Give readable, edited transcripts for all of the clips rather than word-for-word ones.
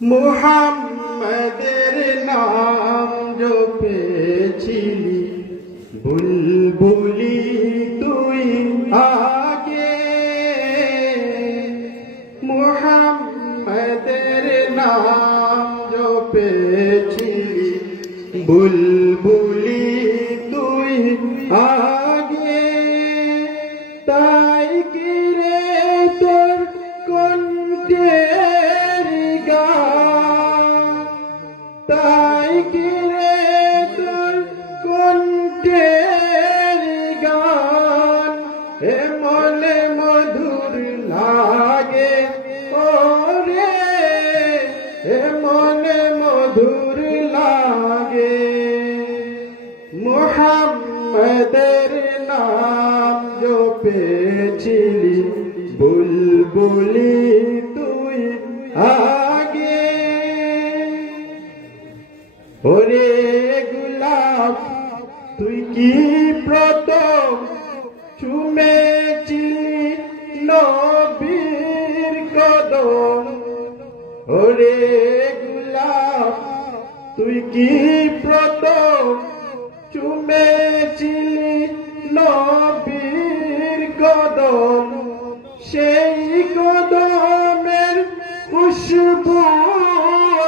মুহাম্মাদের নাম জপেছিলি বুলবুলি তুই আগে, মুহাম্মাদের নাম জপেছিলি বুলবুলি তুই আগে, তাই কি রে তোর কণ্ঠের গান, তাই কি রে তোর কণ্ঠের গান মনে মধুর লাগে ওরে, মনে মধুর লাগে। মুহাম্মাদের নাম জপেছিলি বুলবুলি তুই আগে, ওরে গোলাপ তুই কি প্রথম চুমেছিলি নবীর কদম, ওরে গোলাপ তুই কি প্রথম চুমেছিলি নবীর কদম, সেই কদমের খুশবু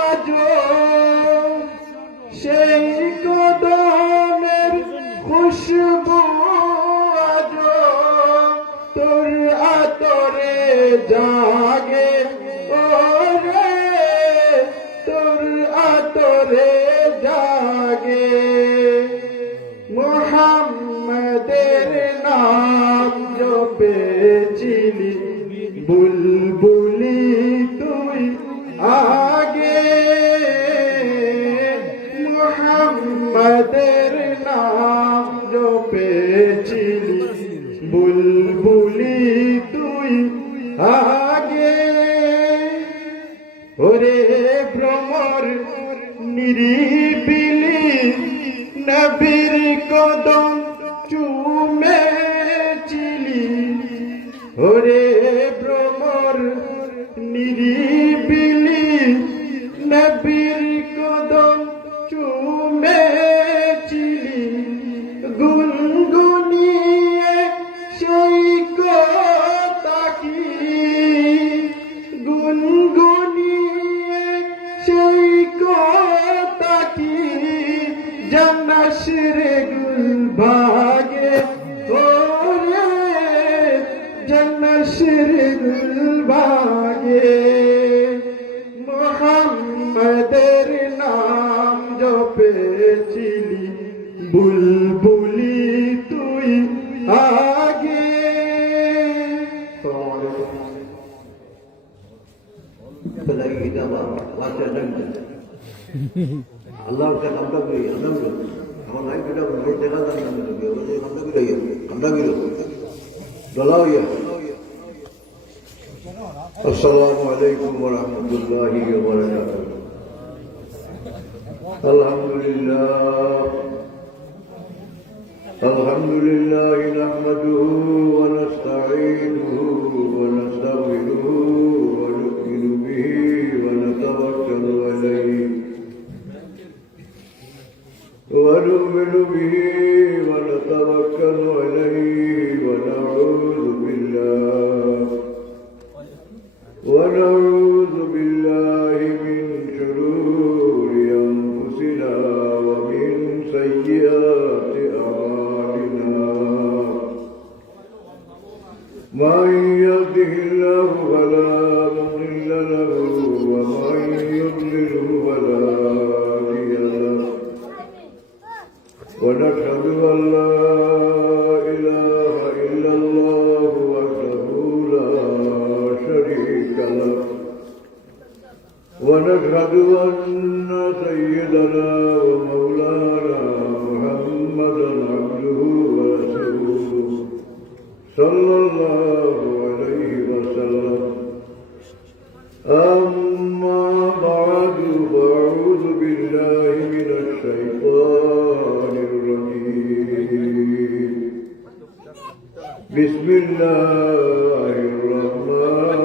আজো, সেই কদমের খুশবু আজো তোর আতরে জাগে ওরে, তোর আতরে জাগে। মুহাম্মাদের নাম জপেছিলি বুলবুলি তুই আগে, মুহাম্মাদের নাম জপেছিলি বুলবুলি তুই আগে, ওরে ভ্রমর নিরিবিলি নবীর কদম চুমেছিলি, ওরে ভ্রমর নিরিবিলি নবীর কদম চুমেছিলি, গুনগুনিয়ে সেই কথা কি, গুনগুনিয়ে সেই কথা কি জানাস রে গুলবাগে ওরে, জানাস রে গুলবাগে। মুহাম্মাদের নাম জপেছিলি বুলবুলি তুই আগে। আল্লাহ নামটা করি আল্লাহ আমার নাই বেটা দেখা যায় নামটা করি আমরা গেল দলা হইয়া। আসসালামু আলাইকুম ওয়া রাহমাতুল্লাহি ওয়া বারাকাতুহু। আলহামদুলিল্লাহ আলহামদুলিল্লাহ নাহমাদুহু ওয়া নাস্তাঈনুহু ওয়া নাস্তাগফিরুহু ওয়া নু'মিনু বিহি ওয়া নাতাওয়াক্কালু আলাইহি ونؤمن به ونتوكل عليه ونعوذ بالله من شرور أنفسنا ومن سيئات أعمالنا، من يهده الله فلا مضل له ومن يضلله فلا هادي له، ونشهد أن لا إله إلا الله وحده لا شريك له، ونشهد أن سيدنا ومولانا محمدا عبده ورسوله صلى الله عليه وسلم. أما بعد فأعوذ بالله من الشيطان الرجيم. بسم الله الرحمن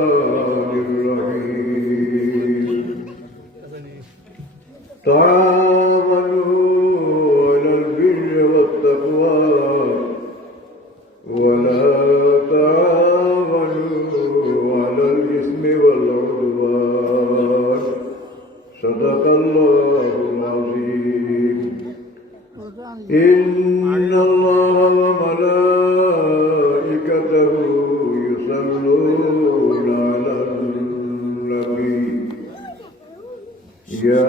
يا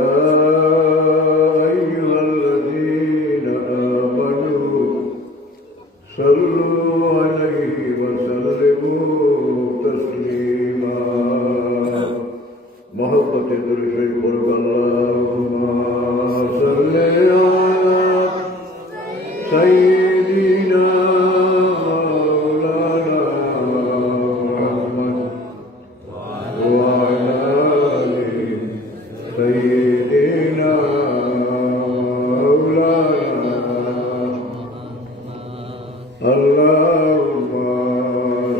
أيها الذين آمنوا صلوا عليه وسلموا تسليما محبة درشي قرب اللهم صل على سيدنا مولانا محمد وعلى آل سيدنا مولانا اللهم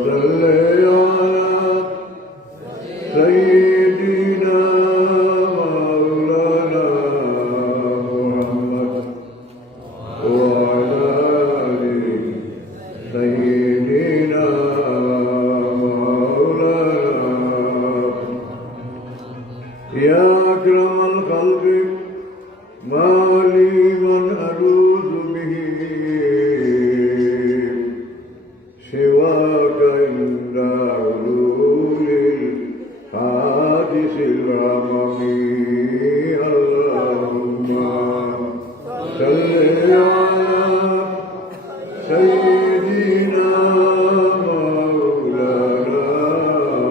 صل على سيدنا مولانا محمد وعلى آل سيدنا مولانا يا أكرم الخلق ما لي من ألوذ به سواك عند علول الحادث الغمم اللهم صل على سيدنا مولانا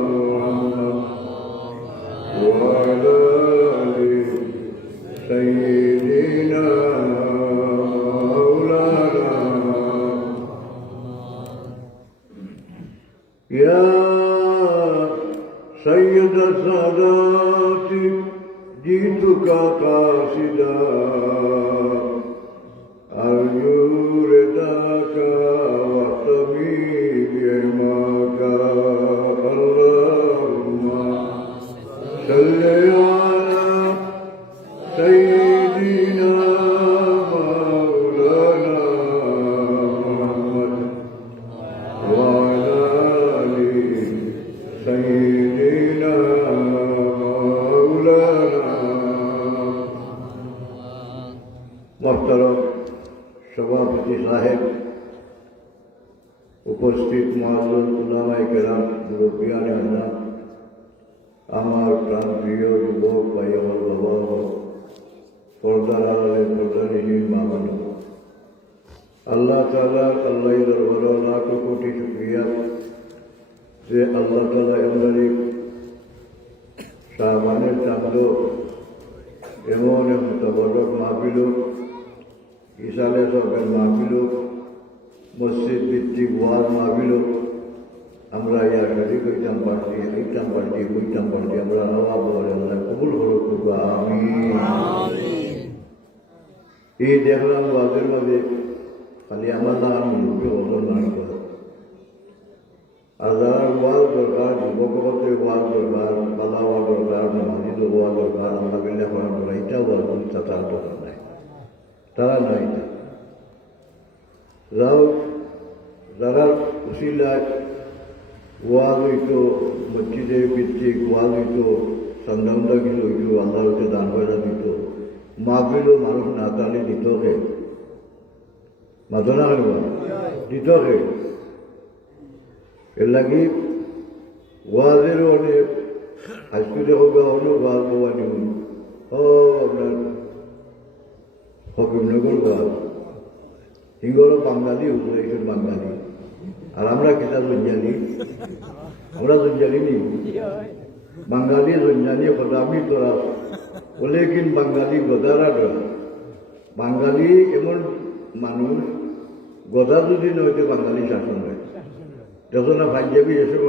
محمد وعلى آل سيدنا مولانا يا سيد السادات جئتك قاصدا أرجو رضاك واحتمي بعلمك اللهم صل على سيدنا مولانا محمد وعلى آل سيدنا مولانا محترم সভাপতি সাহেব, উপস্থিত মহাজন উলামায়ে কেরাম, মুরব্বিয়ানে আজম, আমার প্রাণপ্রিয় যুবক ভাই, আমার বাবা, পর্দার আড়ালে পর্দানিহীন মা বোন, আল্লাহ তাআলার আল্লাহ দরবারে লাখ কোটি শুকরিয়া যে আল্লাহ তাআলা এমনি শাবানের চাঁদ এমন মুতাবারক মাহফিল, ইসালে সরকার মাহফিল, মসজিদ ভিত্তিক ওয়াজ মাহফিল আমরা ইয়া শরীক হইতাম পারছি, হইতাম পারছি আমরা আল্লাহ বলে আল্লাহ কবুল করুক। আমিন। এই দেখলাম ওয়াজের মাঝে খালি আমার নাম মুখে অন্য নাম করে, আর যারা ওয়াজ দরকার, যুবকতে ওয়াজ দরকার, বালা ওয়া দরকার, নামাজিদ ওয়া দরকার, আল্লাহ বিল্লাহ করার দরকার, এটা ওয়াজ তার দরকার নাই, তারা নাই। যাও যারা উসিলায় ওয়াজ হইতো, মসজিদের ভিত্তিক ওয়াজ হইতো, সন্ধানটা কিছু হইতো, আল্লাহ হইতে দান পয়সা দিত, মাহফিলও মানুষ না তাহলে দিত কে মাথনা হইব দিত কে। এর লাগি ওয়াজেরও অনেক হাইস্কুলে হোক অনেক ওয়াজ হওয়া নিব, ও আপনার হকিমনগর ওয়াজ হিঙ্গরও বাঙালি হুজুর, এইসব বাঙালি, আর আমরা কিতা জঞ্জালি, আমরা জঞ্জালি নি বাঙালি জঞ্জালি কথা আমি তোরা বলে কিন বাঙালি গদারা ডরা। বাঙালি এমন মানুষ, গদা যদি নয়তো বাঙালি শাসন হয়। যখন পাঞ্জাবি এসব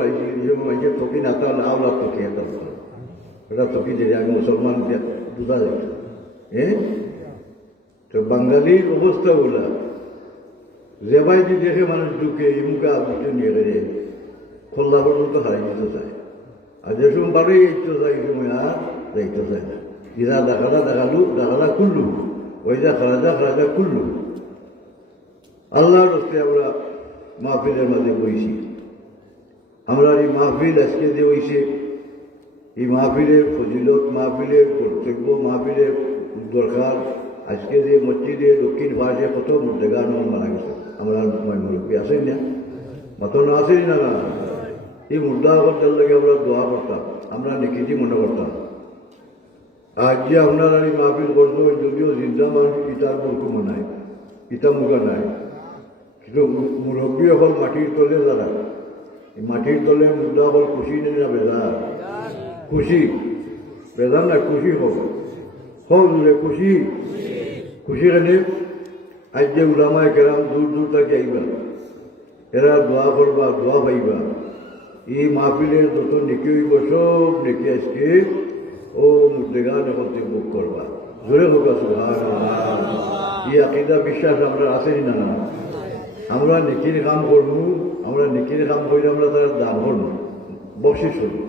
মাইকে থকি না তাহলে আওলা থকি এটা থকি দিয়ে আমি মুসলমান বুঝা যায়। তো বাঙালির অবস্থা ওলা যে বাইটি দেখে মানুষ ঢুকে ইমুকে আবুকে নিয়ে গেলে খোল্লা পর্যন্ত হারাই যেতে চায়, আর যে সময় বারোই যাইতে চাই এই সময় আর যাইতে চায় না। ইরা দেখালা খুললু, ওই যা খারাজা খুললু। আল্লাহর হস্তে আমরা মাহফিলের মাঝে বইছি। আমরা এই মাহফিল আজকে যে হইছে, এই মাহফিলের ফজিলত, মাহফিলের কর্তব্য, মাহফিলের দরকার। আজকে যে মসজিদে দক্ষিণ ভারতে কত মুর্দেগান মারা গেছে, আমরা মুরব্বী আসেন না, মতন আসেন না, এই মুর্দা করতে লাগে আমরা দোয়া করতাম, আমরা নেকিজি মনে করতাম। আজ যে আপনারা এই মাহফিল করতো যদিও জিন্দা মানুষ ইটার বলক নাই ইটা মুখা নাই কিন্তু মুরব্বী অকল মাটির তলে যারা এই মাটির তলে মুদ্রা অকল খুশি নেই না বেজার খুশি বেজার না খুশি হোক হোক খুশি খুশি কেনে আজ যে উলামায় কেরাম দূর দূর থেকে আইবা এরা দোয়া করবা দোয়া পাইবা এই মাহফিলের যত নেকি হইব সব নেকি আজকে ও মুর্দেগান একত্রে বুক করবা জোরে হোক এই আকিদা বিশ্বাস আমরা আসেনি না না আমরা নেকির কাম করবো আমরা নেকির কাম করলে আমরা তার দাম করবো বকশিস করবো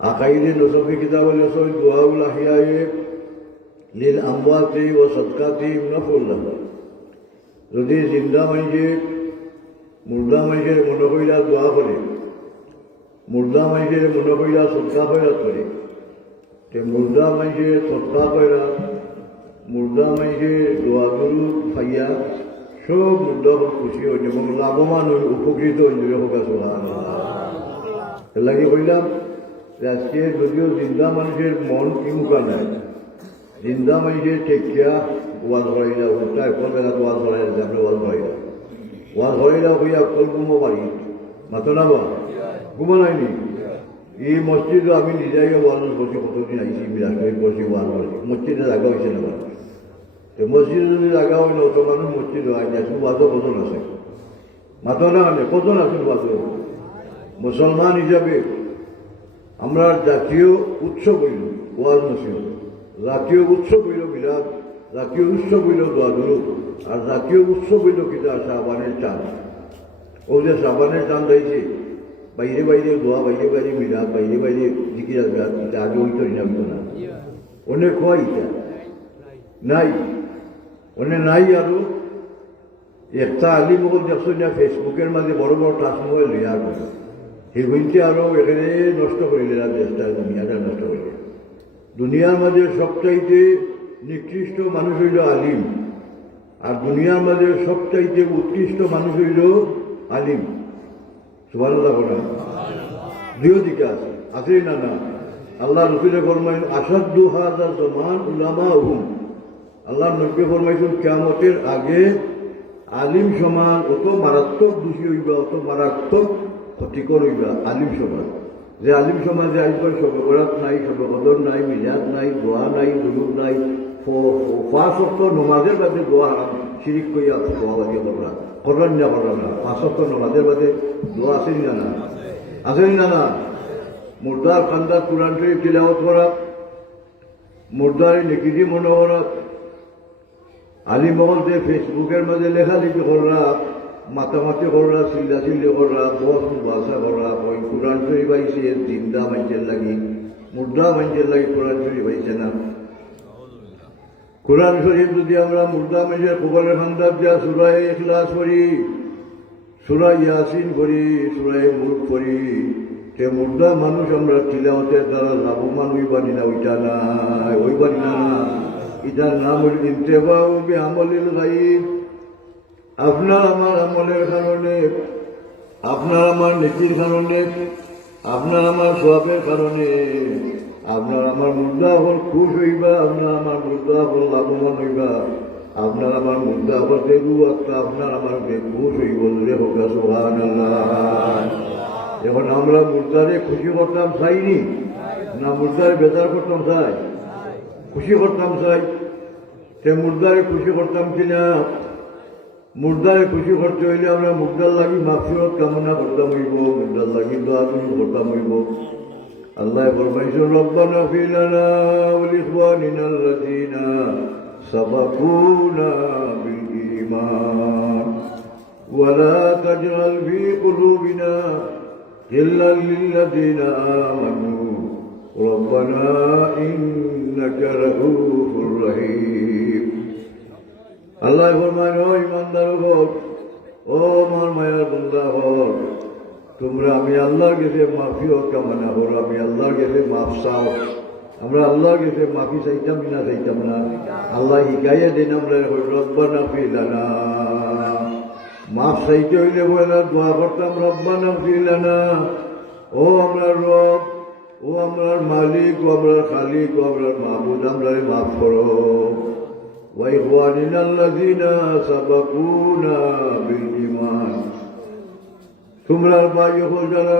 আকাইদে নসফি কিতাব নসফ দোয়াউল আহিয়ায়ে লিল আমওয়াতি ওয়া সাদকাতি নফুল্লাহ যদি জিন্দা মাইজে মুর্দা মাইজের মনে কইরা দোয়া করে মুর্দা মাইজের মনে কইরা সদকা খয়রাত করে তে মুর্দা মাইজের সদকা খয়রাত মুর্দা মাইজের দোয়া গুরু ফাইয়া সব মুর্দা খুশি হইছে এবং লাভবান উপকৃত হইছে হোক সুবহানাল্লাহ লাগি কইলাম আজকে যদিও জিন্দা মানুষের মন ইমুকা নাই জিন্দা মানুষের টেকিয়া ওয়াজ করাইলা উল্টা এখন বেলা ওয়াজ করাই আমরা ওয়াজ করাইলা ওয়াজ করাইলা হইয়া কল ঘুমো পারি মাতো না বা ঘুমো নাইনি এই মসজিদে আমি নিজেই ওয়াজ বসে কতদিন আইসি বিরাট করে বসে ওয়াজ করেছি মসজিদে জায়গা হয়েছে না তো মসজিদে যদি জায়গা হইল অত মানুষ মসজিদ হয় না শুধু ওয়াজও কজন আছে মাতো না মানে কজন আছে ওয়াজও মুসলমান হিসাবে আমরা জাতীয় উৎসব হইল ওয়াজ নসিহত জাতীয় উৎসব হইল বিরাট জাতীয় উৎসব হইল দোয়া দুরুদ আর জাতীয় উৎসব হইল কিতা শাবানের চাঁদ ও যে শাবানের চাঁদ হয়েছে বাইরে বাইরে দোয়া বাইরে বাইরে মিলাদ বাইরে বাইরে জিকির আসবে আগে হইতো না হইতো না অনেক হয় এটা নাই অনেক নাই আরো একটা আলি মগল দেখছো না ফেসবুকের মাঝে বড় বড় টাচমোবাইল লইয়া গেল সেই হইতে আরো এখানে নষ্ট করিলে দেশটা দুনিয়াটা নষ্ট করিলে দুনিয়ার মাঝে সবচাইতে নিকৃষ্ট মানুষ হইল আলিম আর দুনিয়ার মাঝে সবচাইতে উৎকৃষ্ট মানুষ হইল আলিম সুবহানাল্লাহ বলা দুই দিকে আছে আছে না না আল্লাহ রসুলে ফরমাইন আসাদু হাযা জামান উলামাহুম আল্লাহ নবী ফরমাইছেন কিয়ামতের আগে আলিম সমান অত মারাত্মক দোষী হইবা অত মারাত্মক ক্ষতিকর হইবা আলিম সমাজ যে আলিম সমাজে আজকাল সবে বরাত নাই সবে কদর নাই মিলাদ নাই দোয়া নাই দুরুদ নাই পাঁচ অক্ট নমাজের বাদে দোয়া শিরিক কইয়া দোয়া বাদিয়ে করলা করলেন না করলাম না পাঁচ অক্ট নমাজের বাদে দোয়া আসেনি না না আসেনি না না মুর্দার খান্দার কোরআন শরীফ তিলাওয়াত করা মুর্দারে নেকিজি মনে করা আলিম মহলতে ফেসবুকের মাঝে লেখালেখি করলা মাতামাতি করলা চিল্লাচিল্লি করলা বস ভাষা করলা ওই কোরআন শরীফ আইসে জিন্দা মানুষের লাগি মুর্দা মানুষের লাগি কোরআন শরীফ আইসে না কোরআন শরীফ যদি আমরা মুর্দা মানুষের কবরের খান্দার দিয়া সুরায় ইখলাস করি সুরায় ইয়াসিন করি সুরায় মুলক করি সে মুর্দা মানুষ আমরা তিলাওয়াতের দ্বারা লাভবান হইবানি না ওইটা নাই ওইবানি না এটার নাম হল ইন্তেবাউ বিআমালিল গায়ব আপনার আমার আমলের কারণে আপনার আমার নেকির কারণে আপনার আমার সওয়াবের কারণে আপনার আমার মুর্দা হল খুশ হইবা আপনার আমার মুর্দা হল লাভবান হইবা আপনার আমার মুর্দা হল বেগু আত্মা আপনার আমার বেগুশ হইব রে হোক সুবহানাল্লাহ এখন আমরা মুর্দারে খুশি করতাম চাইনি না মুর্দারে বেজার করতাম চাই খুশি করতাম চাই সে মুর্দারে খুশি করতাম কিনা মুর্দারে খুশি করতে হইলে আমরা মুর্দার লাগি মাগফিরাত কামনা করতাম হইব মুর্দার লাগি দোয়া করতাম হইব আল্লাহ ফরমাইছেন রব্বানা ইগফির লানা ওয়া লিইখওয়ানিনা আল্লাযীনা সাবাকুনা বিল ঈমান ওয়া লা তাজআল ফী কুলুবিনা ইল্লা লিল্লাযীনা আমানু রব্বানা ইন্নাকা রাউফুর রহিম আল্লাহ ফরমান ও ইমানদার হক ও আমার মায়ের বন্দা হক তোমরা আমি আল্লাহর কাছে মাফিও কামনা করো আমি আল্লাহর কাছে মাফ চাও আমরা আল্লাহর কাছে মাফি চাইতাম না চাইতাম না আল্লাহ হিকাইয়া দিন আমরা রব্বানা ফির লানা মাফ চাইতে হইলে বলে দোয়া করতাম রব্বানা ফির লানা ও আমরা রব ও আমরার মালিক ও আমরার খালিক ও আমরার মাহবুদ আমরারে মাফ করো ওয়া ইখওয়ানিনা আল্লাযিনা সাবাকুনা বিল ঈমান তোমরা ভাই হল যারা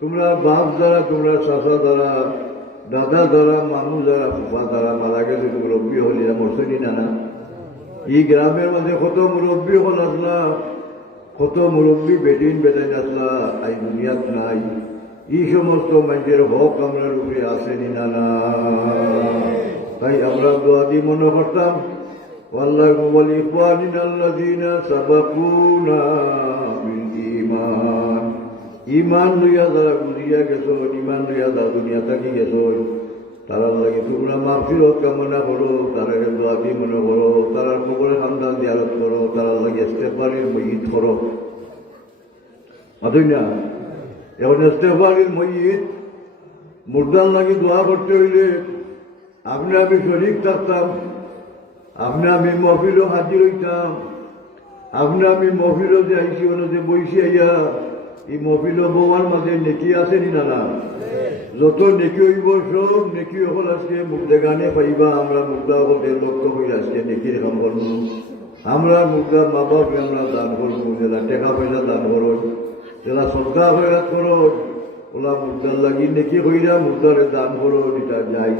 তোমরা বাপ যারা তোমরা চাচা দ্বারা দাদা দ্বারা মানুষ যারা ফুফা দ্বারা মারা গেছে মুরব্বী হলি মরসনি না এই গ্রামের মাঝে কত মুরব্বী হল আসলা কত মুরব্বী বেদিন বেদাইন আসলা এই দুনিয়াত নাই এই সমস্ত মানুষের হক আমরা উপরে আসেনি না তাই আমরা দোয়া দিয়ে মনে করতাম ওয়াল্লাহু ওয়ালিকুয়ানিনা আল্লাযিনা সাবাকুনা বিল ঈমান ঈমান লইয়া যারা গুজিয়া গেছো ঈমান লইয়া যারা দুনিয়া থাকি গেছো তারা লাগে তোমরা মাগফিরাত কামনা করো তারা দোয়া দিয়ে মনে করো তারা কবরে খানদান জিয়ারত করো তারা লাগে ইস্তেগফারের মইত করো আদুই না এখন ইস্তেগফারের মইত মুর্দার লাগে দোয়া করতে হইলে আপনি আমি শরীক থাকতাম আপনি আমি মহফিলও হাজির হইতাম আপনি আমি মহফিলও যে আইসি যে বইসি আইয়া এই মহফিল বউয়ার মাঝে নেকি আসেনি না যত নেকি হইব সব নেকি হল আজকে মুর্দা গানে পাইবা আমরা মুর্দা হতে লক্ষ্য হই আজকে নেকির কাম করবো আমরা মুর্দা মা বাপকে আমরা দান করবো যারা টাকা পয়সা দান করো যারা শ্রদ্ধা হইরাত করো ওলা মুর্দার লাগি নেকি হইরা মুর্দারে দান করো এটা যাই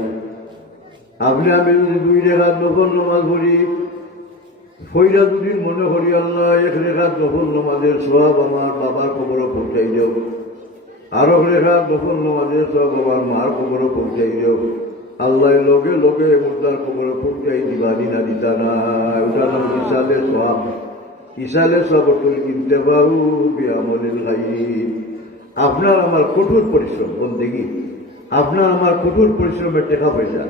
আপনি আমি যদি 2 রেখাত নফল নামাজ পড়ি ফইরা যদি মনে করি আল্লাহ 1 রেখাত নফল নামাজের সওয়াব আমার বাবার কবরে পৌঁছাই দেও আর 1 রেখাত নফল নামাজের সওয়াব আমার মার কবরে পৌঁছাই দেও আল্লাহ লগে লগে মুর্দার কবরে পৌঁছাই দিবানি না দিতা না ওটা নাম ইসালে সওয়াব তুল ইন্তেফাউ বিআমালিল গায়ব আপনার আমার কঠোর পরিশ্রম বন্দেগী আপনার আমার কঠোর পরিশ্রমের টাকা পয়সা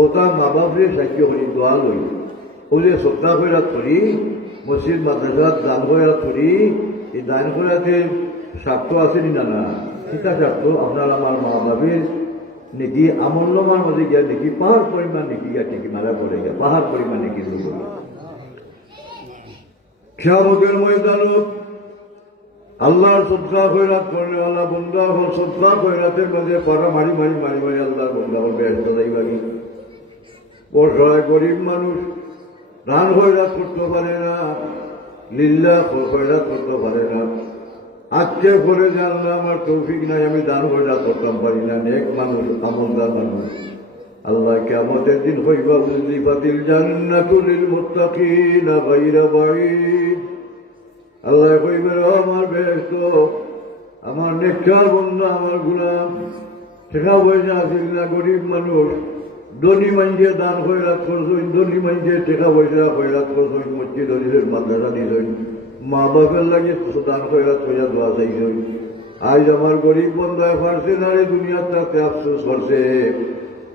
ওটা মা বাপরে সাহায্য করি দোয়া লই ও যে শ্রদ্ধা কইরা করি মসজিদ মাদ্রাসাত দান কইরা করি এই দান করাতে স্বার্থ আসেনি না সেটা স্বার্থ আপনার আমার মা বাপের নাকি আমল্যমার মধ্যে গিয়া নাকি পাহাড় পরিমাণ নাকি গিয়া টেকি মারা পড়ে গিয়া পাহাড় পরিমাণ নাকি কিয়ামতের ময়দানত আল্লাহর সদকা খয়রাত করনেওয়ালা বন্দা হল সদকা খয়রাতের মধ্যে পাড়া মারি মারি মারি মারি আল্লাহর বন্দা হল বেহেশত যাইবাগি অসহায় গরিব মানুষ দান খয়রাত করতে পারে না লিল্লাহ খয়রাত করতে পারে না আজকে পরে জানলে আমার তৌফিক নাই আমি দান খয়রাত করতাম পারি না নেক মানুষ আমলদার মানুষ আল্লাহ কিয়ামতের দিন হইবা উযলিফাতিল জান্নাতু লিল মুত্তাকিনা গায়রা বাঈদ আল্লাহ কইবে আমার বেহেশত আমার নেককার বন্দা আমার গোলাম টাকা পয়সা আসিল না গরিব মানুষ ধনী মানুষে দান খয়রাত করছইন ধনী মানুষে টাকা পয়সা খয়রাত করছইন মসজিদ হরিদের মাদ্রাসা দিছইন মা বাপের লাগে দান খয়রাত কইরা দোয়া চাইছইন আজ আমার গরিব বন্দায় পারছে না রে দুনিয়ার তাতে আফসোস করছে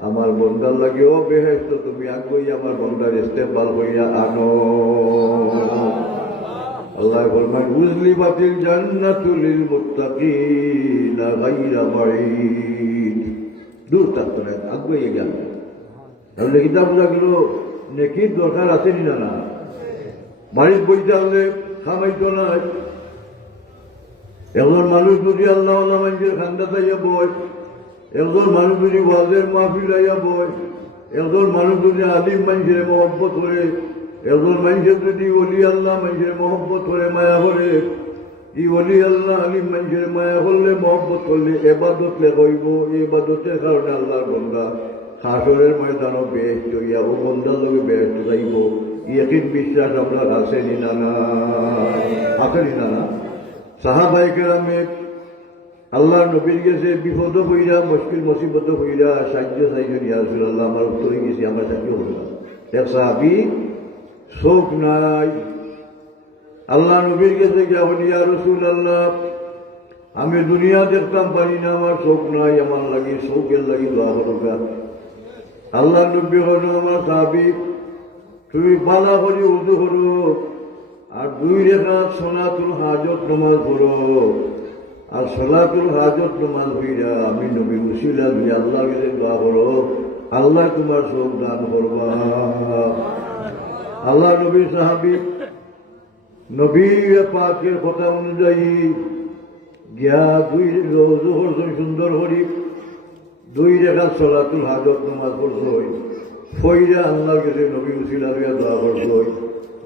আমার বন্দার লাগে ও বেহেশত তুমি আগুই আমার বন্দার ইস্তেকবাল হইয়া আনো আল্লাহ ফরমান উযলিফাতিল জান্নাতু লিল মুত্তাকিনা গায়রা বাঈদ দূর থাকতে না আগুই গেল তাহলে কিতাব বোঝা গেল নেকির দরকার আছে না বাড়ির বইতে হলে খামাইতো না একজন মানুষ যদি আল্লাহ মানুষের খান্দা তাইয়া বয় একজন মানুষ যদি ওয়াজের মাহফিল আইয়া বয় একজন মানুষ যদি আলিম মানুষের মহব্বত করে একজন মানুষের যদি ওলি আল্লাহ মানুষের মহব্বত করে মায়া করে এই ওলি আল্লাহ আলিম মানুষের মায়া করলে মহব্বত করলে এবাদত লেখাইব এবাদতের কারণে আল্লাহর বন্দা হাসরের ময়দানও বেহেশত হইয়া ও বন্দার লগে বেহেশত যাইব ইয়াকিন বিশ্বাস আপনার আসেনি না সাহাবায়ে কেরামে আল্লাহ নবীর গেছে বিপদ হইরা মুশকিল মুসিবত হইরা সাহায্য চাইছেন ইয়া রাসূলুল্লাহ আমার উত্তরে গেছি আমরা সাহায্য হল না এক সাহাবী শোক নাই আল্লাহ নবীর গেছে কেমন ইয়া রাসূলুল্লাহ আমি দুনিয়া দেখতাম পারি না আমার শোক নাই আমার লাগি শোকের লাগি দোয়া করোকা আল্লাহ নবী হলো আমার সাহাবী তুমি বালা করি উজু করো আর 2 রাকাত সালাতুল হাজত নামাজ পড়ো আর সালাতুল হাজত নামাজ পড়া আমি নবী উসিলা দুই আল্লাহর কাছে দোয়া করো আল্লাহ তোমার শোক দান করবা আল্লাহ নবী সাহাবী নবী পাকের কথা অনুযায়ী গিয়া 2 রোজু করছেন সুন্দর করি দুই রেখা সলাতুল হাজত নামাজ পড়ছই ফইরা আল্লাহর কাছে নবী উসিলা লইয়া দোয়া করছই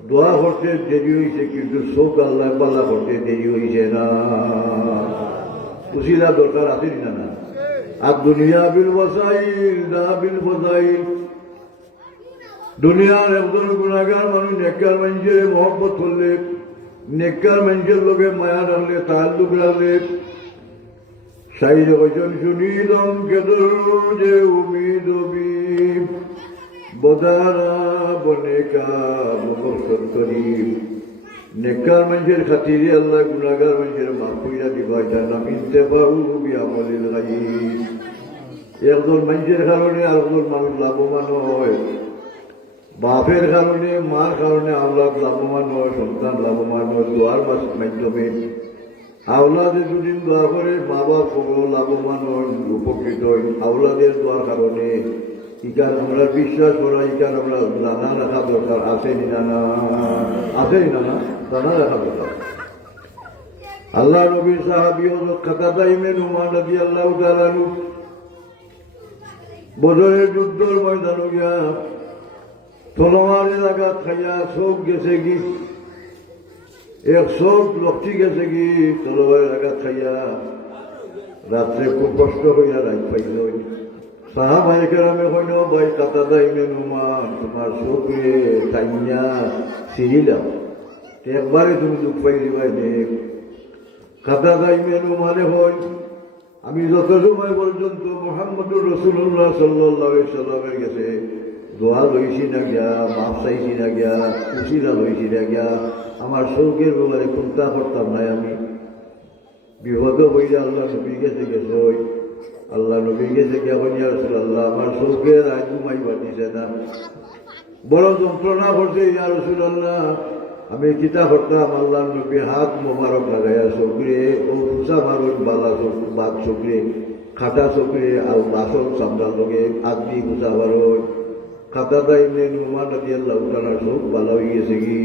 দোয়া করতে দেরি হয়েছে কিন্তু চোখ আল্লাহ পাল্লা করতে দেরি হয়েছে না উসিলা দরকার আছে না না আর দুনিয়া বিল বসাইল দা বিল বসাইল দুনিয়ার একজন গুণাগার মানুষ নেককার মানুষের মহব্বত করলে নেককার মানুষের লোকে মায়া রাখলে তাল্লুক রাখলে সাইরে বচন শুনিলাম কেদর যে উমিদ বদারা বনেকা মুবসর করি নেককার মানুষের খাতিরে আল্লাহ গুণাগার মানুষের মাফ কইরা দিবা এটা নাম ইন্তেফাউ বিআমালিল গায়ব একজন মানুষের কারণে আর একজন মানুষ লাভবান হয় বাপের কারণে মার কারণে আওলাদ লাভবান হয় সন্তান লাভবান হয় দোয়ার মাধ্যমে আওলাদে দুদিন দোয়া করে মা বাপ লাভবান হয় উপকৃত হয় আওলাদের দোয়ার কারণে ইকার আমরা বিশ্বাস করা ইকার আমরা জানা রাখা দরকার আসেনি না না আসেনি না না জানা রাখা দরকার আল্লাহ নবীর সাহাবী হযরত কাতাদা ইবনে নুমান রাদিয়াল্লাহু তাআলা আনহু বদরের যুদ্ধের ময়দানে গিয়া তলোয়ারের আঘাত খাইয়া চোখ গেছে কি এক চোখ লক্ষ্টি গেছে কি তলোয়ারের আঘাত খাইয়া রাত্রে খুব কষ্ট হইয়া রাত পাইল সাহাবায়ে কেরামে কইল ভাই কাতাদা ইবনে নুমান তোমার চোখে টাইনা সিরিলাম একবারে তুমি দুঃখ পাইলি ভাই দেখ কাতাদা ইবনে নুমানে হয় আমি যত সময় পর্যন্ত মুহাম্মদুর রাসূলুল্লাহ সাল্লাল্লাহু আলাইহি সাল্লামের কাছে দোয়া লইছি না গিয়া মাফ চাইছি না গিয়া খুশিরা লইছি না গিয়া আমার শৌকের ব্যাপারে চিন্তা করতাম নাই আমি বিপদ হইলে আল্লাহ নবীর কাছে গেছে আল্লাহ নবীর কাছে গিয়া হইয়া রাসূলুল্লাহ আমার শৌকের আজ ঘুমাই পাঠিয়েছে না বড় যন্ত্রণা করছে ইয়া রাসূলুল্লাহ আমি চিন্তা করতাম আল্লাহ নবী হাত মোবারক লাগাইয়া চোখরে ও ফুসা মারুন বালা চোখ বাদ চোখরে খাটা চোখরে আর বাসন চামড়ার লগে আদমি ফুসা মারুন কাতাদা ইবনে নুমান রাদিয়াল্লাহু তাআলা চোখ ভালো হয়ে গেছে কি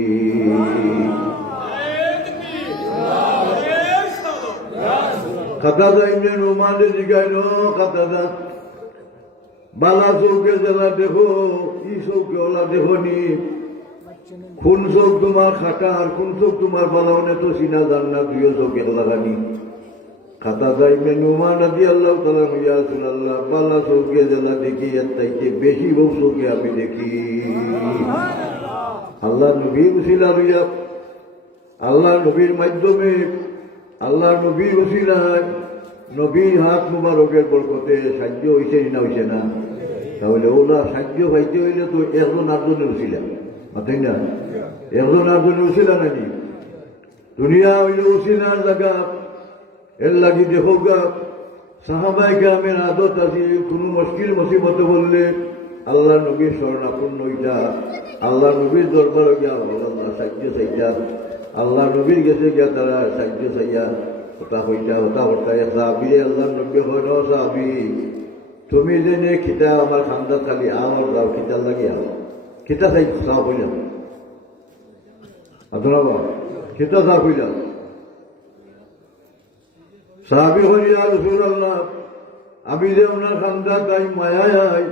কাতাদা ইবনে নুমান জিগাইল কাতাদা বালা চৌকে জ্বালা দেখো ই চৌকে ওলা দেখো নি কোন চোখ তোমার খাটা আর কোন চোখ তোমার বালাওনে তো চিনা জান না দুইও চোখে লাগানি কাতাদা ইবনে নুমান রাদিয়াল্লাহু তাআলা ইয়া রাসূলুল্লাহ বালা চৌকে জ্বালা দেখি এর চাইতে বেশি বউ চোখে আমি দেখি আল্লাহ নবী উসিলা লইয়া আল্লাহ নবীর মাধ্যমে আল্লাহ নবীর উসিলায় নবীর হাত মুবারকের বরকতে সাহায্য হইছে না হইছে না তাহলে ওলা সাহায্য পাইতে হইলে তো একজন আরেকজনের উসিলা তাই না একজন আরেকজনের উসিলা নাকি দুনিয়া হইল উসিলার জায়গা এর লাগি দেখো গা সাহাবায়ে কেরামের আদত আছে কোনো মুশকিল মুসিবত বললে আল্লাহ নবীর শরণাপন্ন হইতা আল্লাহ নবীর দরবারে গিয়া আল্লাহ সাহায্য চাইতা আল্লাহ নবীর কাছে গিয়া তারা সাহায্য চাইয়া হতা হইতা হতা হতা সাহাবি আল্লাহ নবী হইল সাহাবি তুমি যে নে খিতা আমার খান্দার খালি আলো দাও খিতার লাগি আলো খিতা চাই চাও হইলাম আপনারা খিতা চাও হইলাম সাহাবি হইল ইয়া রাসূলুল্লাহ আমি যে আপনার খান্দার তাই মায়ায়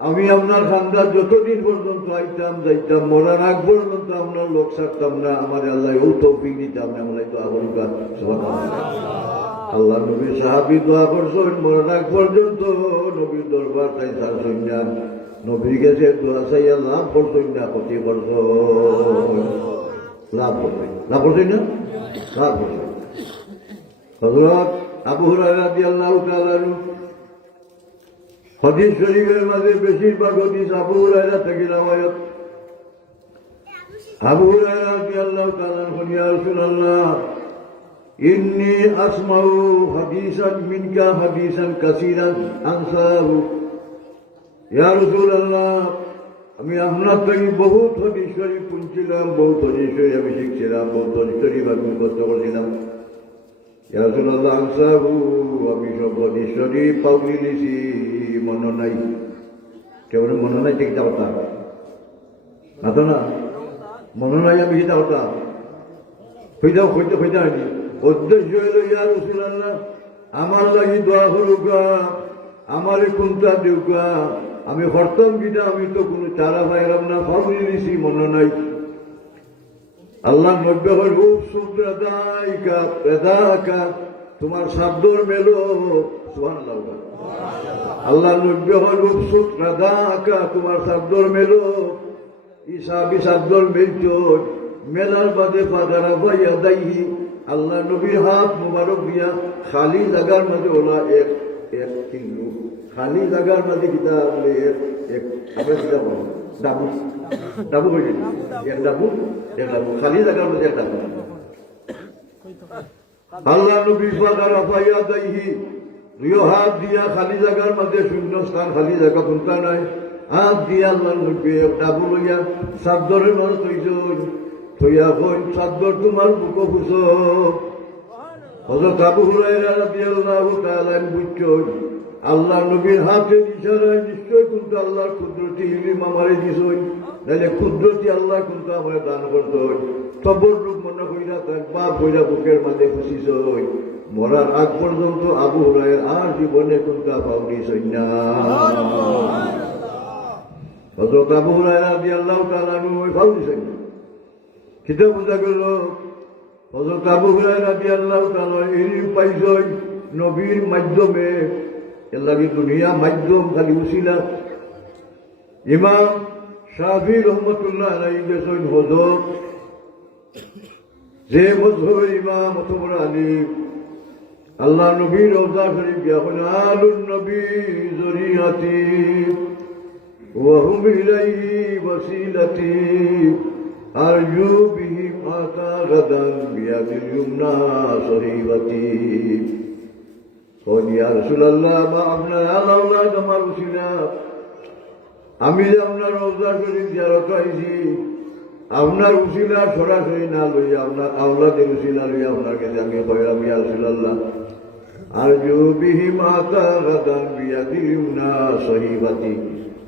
আমি আপনার খান্দার যতদিন পর্যন্ত আইতাম যাইতাম মরার আগ পর্যন্ত আপনার লোক ছাড়তাম না আমার আল্লাহ ও তৌফিক দিতাম না আমরা তো আবরুকাত আল্লাহ নবীর সাহাবি দোয়া করছেন মরার আগ পর্যন্ত নবীর দরবার তাই ছাড়ছেন না নবীর কাছে দোয়া চাইয়া লাভ করছেন না ক্ষতি করছেন লাভ করছেন না লাভ করছেন হযরত আবু হুরায়রা রাদিয়াল্লাহু তাআলা হাদিস শরীফের মাঝে বেশিরভাগ হাদিস আবু হুরায়রা থেকে রওয়ায়াত আবু হুরায়রা রাদিয়াল্লাহু তাআলা ইয়া রাসূলুল্লাহ ইন্নী আসমাউ হাদিসান মিনকা হাদিসান কাসীরান আনসাহু ইয়া রাসূলুল্লাহ আমি আপনার থেকে বহুত হাদিস শরীফ শুনছিলাম বহুত হাদিস শরীফ আমি শিখছিলাম বহুত হাদিস শরীফ আমি মুখস্থ করছিলাম ইয়া রাসূলুল্লাহ আনসাহু আমি সব হাদিস শরীফ পাউলি নিছি মনে নাই কেবল মনে নাই ঠিক কথা না তো না মনে নাই আমি সেটা কথা হইতাও হইতে হইতে হয়নি উদ্দেশ্য হইল ইয়া রাসূলুল্লাহ আমার লাগি দোয়া করুকা আমারে কোনটা দেউকা আমি হরতাম কিনা আমি তো কোনো চারা পাইলাম না ফাউরি দিছি মনে নাই আল্লাহ নব্বে হয় রূপ সুদ্রাদাইকা পেদাকা তোমার সাদ্দর মেলো সুবহানাল্লাহ আল্লাহ নব্বে হয় রূপ সুদ্রাদাকা তোমার সাদ্দর মেলো ইসাবি সাদ্দর মেলছ মেলার বাদে ফাদারা ভাইয়া দাইহি আল্লাহ নবীর হাত মুবারক দিয়া খালি জায়গার মাঝে ওলা এক এক কিন্তু খালি জায়গার মাঝে কিতা বলে এক আগে কিতা বলে ডাবু ডাবু হয়ে এক ডাবু খালি জায়গার মধ্যে এক ডাবু আল্লাহ নবীর ফাদারা ভাইয়া দাইহি দুই হাত দিয়া খালি জায়গার মাঝে শূন্য স্থান খালি জায়গা কোনটা নাই হাত দিয়া আল্লাহ নবী এক ডাবু লইয়া সাদ্দরের মাঝে তৈজন থইয়া কইন সাদ্দর তোমার বুক ফুস হযরত আবু হুরায়রা রাদিয়াল্লাহু তাআলা বুঝছেন আল্লাহ নবীর হাতের ইশারায় নিশ্চয় কিন্তু আল্লাহর কুদরতি ইলম আমারে দিছেন নাইলে কুদরতি আল্লাহ কিন্তু আমারে দান করতেন সবর রূপ মনে কইরা তার বাপ কইরা বুকের মাঝে খুশিছই মরার আগ পর্যন্ত আবু হুরায়রা আর জীবনে কিন্তু পাউনিছই না হযরত আবু হুরায়রা রাদিয়াল্লাহু তাআলা ওই পাউনিছেন কিতা বোঝা গেল হযরত আবু হুরায়রা রাদিয়াল্লাহু তাআলা ইলম পাইছেন নবীর মাধ্যমে এর লাগি দুনিয়া মাধ্যম খালি উসিলা ইমাম শাফি রহমতুল্লাহ আলাইহি দেন হযরত যে মযহবের ইমাম অথবা আলিম আল্লাহ নবীর রওজা শরীফ গিয়া বলেন আলুন নবী যরিয়াতি ওয়া হুম ইলাইহি ওয়াসিলাতি আরজু বিহি মাতা গাদান বিয়াদিল ইউমনা সহিবাতি ইয়া রাসূলুল্লাহ মা আপনার আল্লাহ আমার উসিলা আমি যে আপনার রওজা শরীফ জিয়ারত আইছি আপনার উসিলা সরাসরি না লইয়া আপনার আওলাদের উসিলা লইয়া আপনাকে আমি কইলাম ইয়া রাসূলুল্লাহ আরজু বিহি মাতা গাদান বিয়াদিল ইউমনা সহিবাতি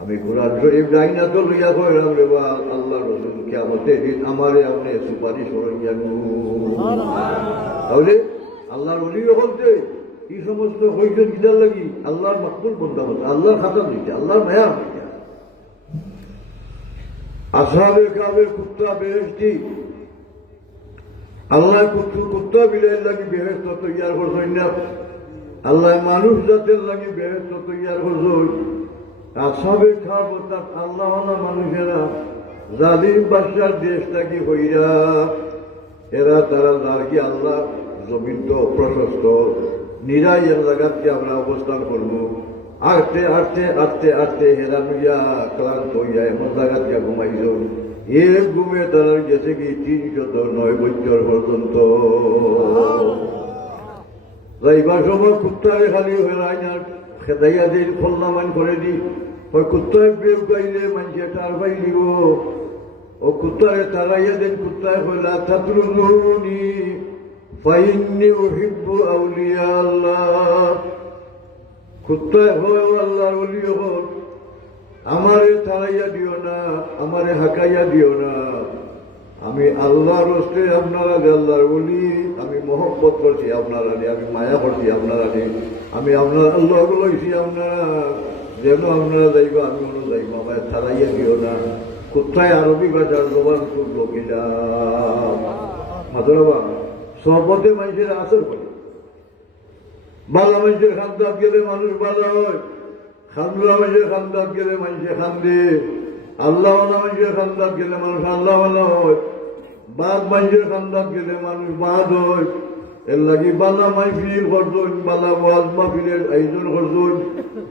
আমি কোরআন শরীফ যাই না তো লইয়া কইলাম রে বা আল্লাহ রাসূল কিয়ামতের দিন আমারে আপনি সুপারিশ করিয়া তাহলে আল্লাহর ওলি হতে কি সমস্ত হইছেন কিদার লাগি আল্লাহর মাকবুল বান্দা হতে আল্লাহর খাতা দিতে আল্লাহর মায়া হইতে আসহাবে কাবের কুত্তা বেহেশতি আল্লাহ কুত্তা বিলের লাগি বেহেশত তৈয়ার করছেন না আল্লাহ মানুষ জাতের লাগি বেহেশত তৈয়ার করছেন আসহাবে কাব অর্থাৎ আল্লাহ মানুষেরা জালিম বাদশার দেশ থাকি হইয়া এরা তারা যার কি আল্লাহ জমিন তো প্রশস্ত নিরাই এক জায়গাতে আমরা অবস্থান করবো আটতে আটতে আটতে আটতে হেরা নুইয়া ক্লান্ত হইয়া এমন জায়গাতে ঘুমাইল এক ঘুমে তারা গেছে কি 309 বছর পর্যন্ত যাইবার সময় কুত্তারে খালি হেরাই না খেদাইয়া দিয়ে খোল্লামান করে দি ওই কুত্তায় বেব গাইলে মানুষে টার পাই দিব ও কুত্তারে তারাইয়া দেন কুত্তায় হইলা তাতরুনি ফাইন্নি উহিব্বু আউলিয়া আল্লাহ কুত্তায় হয় আল্লাহর ওলি হল আমারে তারাইয়া দিও না আমারে হাকাইয়া দিও না আমি আল্লাহর রস্তে আপনারা আল্লাহর ওলি আমি মহব্বত করছি আপনারা আমি মায়া করছি আপনারা আমি আপনার আল্লাহ লইছি আপনারা যেন আপনারা যাইব আমি অন্য যাইব আমার তারাইয়া দিও না কোথায় আরবি ভাষার জবান খুব লোকেরা মাতরবা সহপথে মানুষের আসর করে বালা মানুষের খান্দাত গেলে মানুষ বালা হয় খান্দুরা মানুষের খান্দাত গেলে মানুষে খান্দে আল্লাহ মানুষের খান্দাত গেলে মানুষ আল্লাহ হয় বাদ মানুষের খান্দাত গেলে মানুষ বাদ হয় এর লাগি বালা মাহফিল করছেন বালা ওয়াজ মাহফিলের আয়োজন করছেন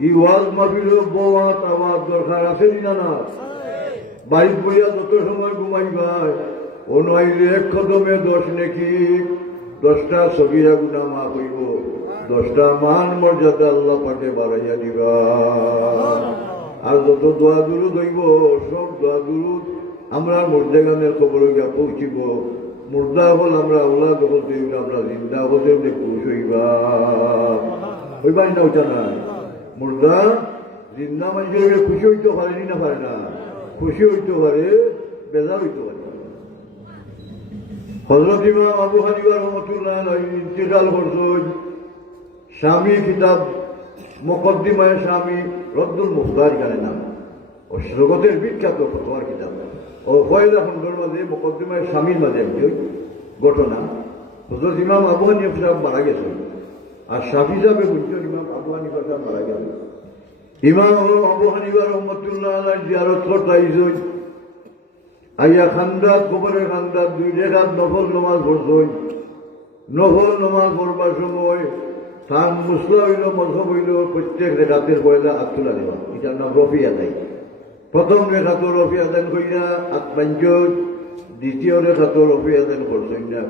এই ওয়াজ মাহফিলের বোয়াত আওয়াজ দরকার আছে না না বাড়ির বইয়া যত সময় ঘুমাইবাই অনাইলে এক কদমে 10 নেকি 10টা সগীরা গুনাহ মাফ হইব 10টা মান মর্যাদা আল্লাহ পাকে বাড়াইয়া দিবা আর যত দোয়া দুরুদ হইব সব দোয়া দুরুদ আমরা মুর্দাগানের খবর গিয়া পৌঁছিব মুর্দা হল আমরা আল্লাহ হতে আমরা জিন্দা হতে খুশ হইবা হইবাই না ওটা না মুর্দা জিন্দা মানুষের খুশি হইতে পারেনি না পারে না খুশি হইতে পারে বেজার হইতে পারে হযরত ইমাম আবু হানিফা রাহমাতুল্লাহ আলাইহি ইন্তেকাল করছেন স্বামী কিতাব মুকদ্দিমায়ে স্বামী রদ্দুল মুখতার এখানে নাম ও জগতের বিখ্যাত ফতোয়ার কিতাব ও ফয়লা খন্ডের মাঝে মুকদ্দিমায়ে স্বামীর মাঝে একটি ঘটনা হযরত ইমাম আবু হানিফা সাহেব মারা গেছেন আর শাফি সাহেবের বুঝছেন ইমাম আবু হানিফা সাহেব মারা গেছেন ইমাম আবু হানিফা রহমতুল্লাহ আলাইহি জিয়ারত করতে আইছেন আইয়া খান্দাত কবরের খান্দাত দুই রেখাত নফল নামাজ পড়ছেন নফল নামাজ পড়বার সময় তার মুসলা হইল মজহব হইল প্রত্যেক রেখাতের পয়লা হাত তুলা দেওয়া এটার নাম রফি আদায় প্রথম রেখাতো রফি আদান কইরা হাত পাঞ্চত দ্বিতীয় রেখাতো রফি আদান করছেন না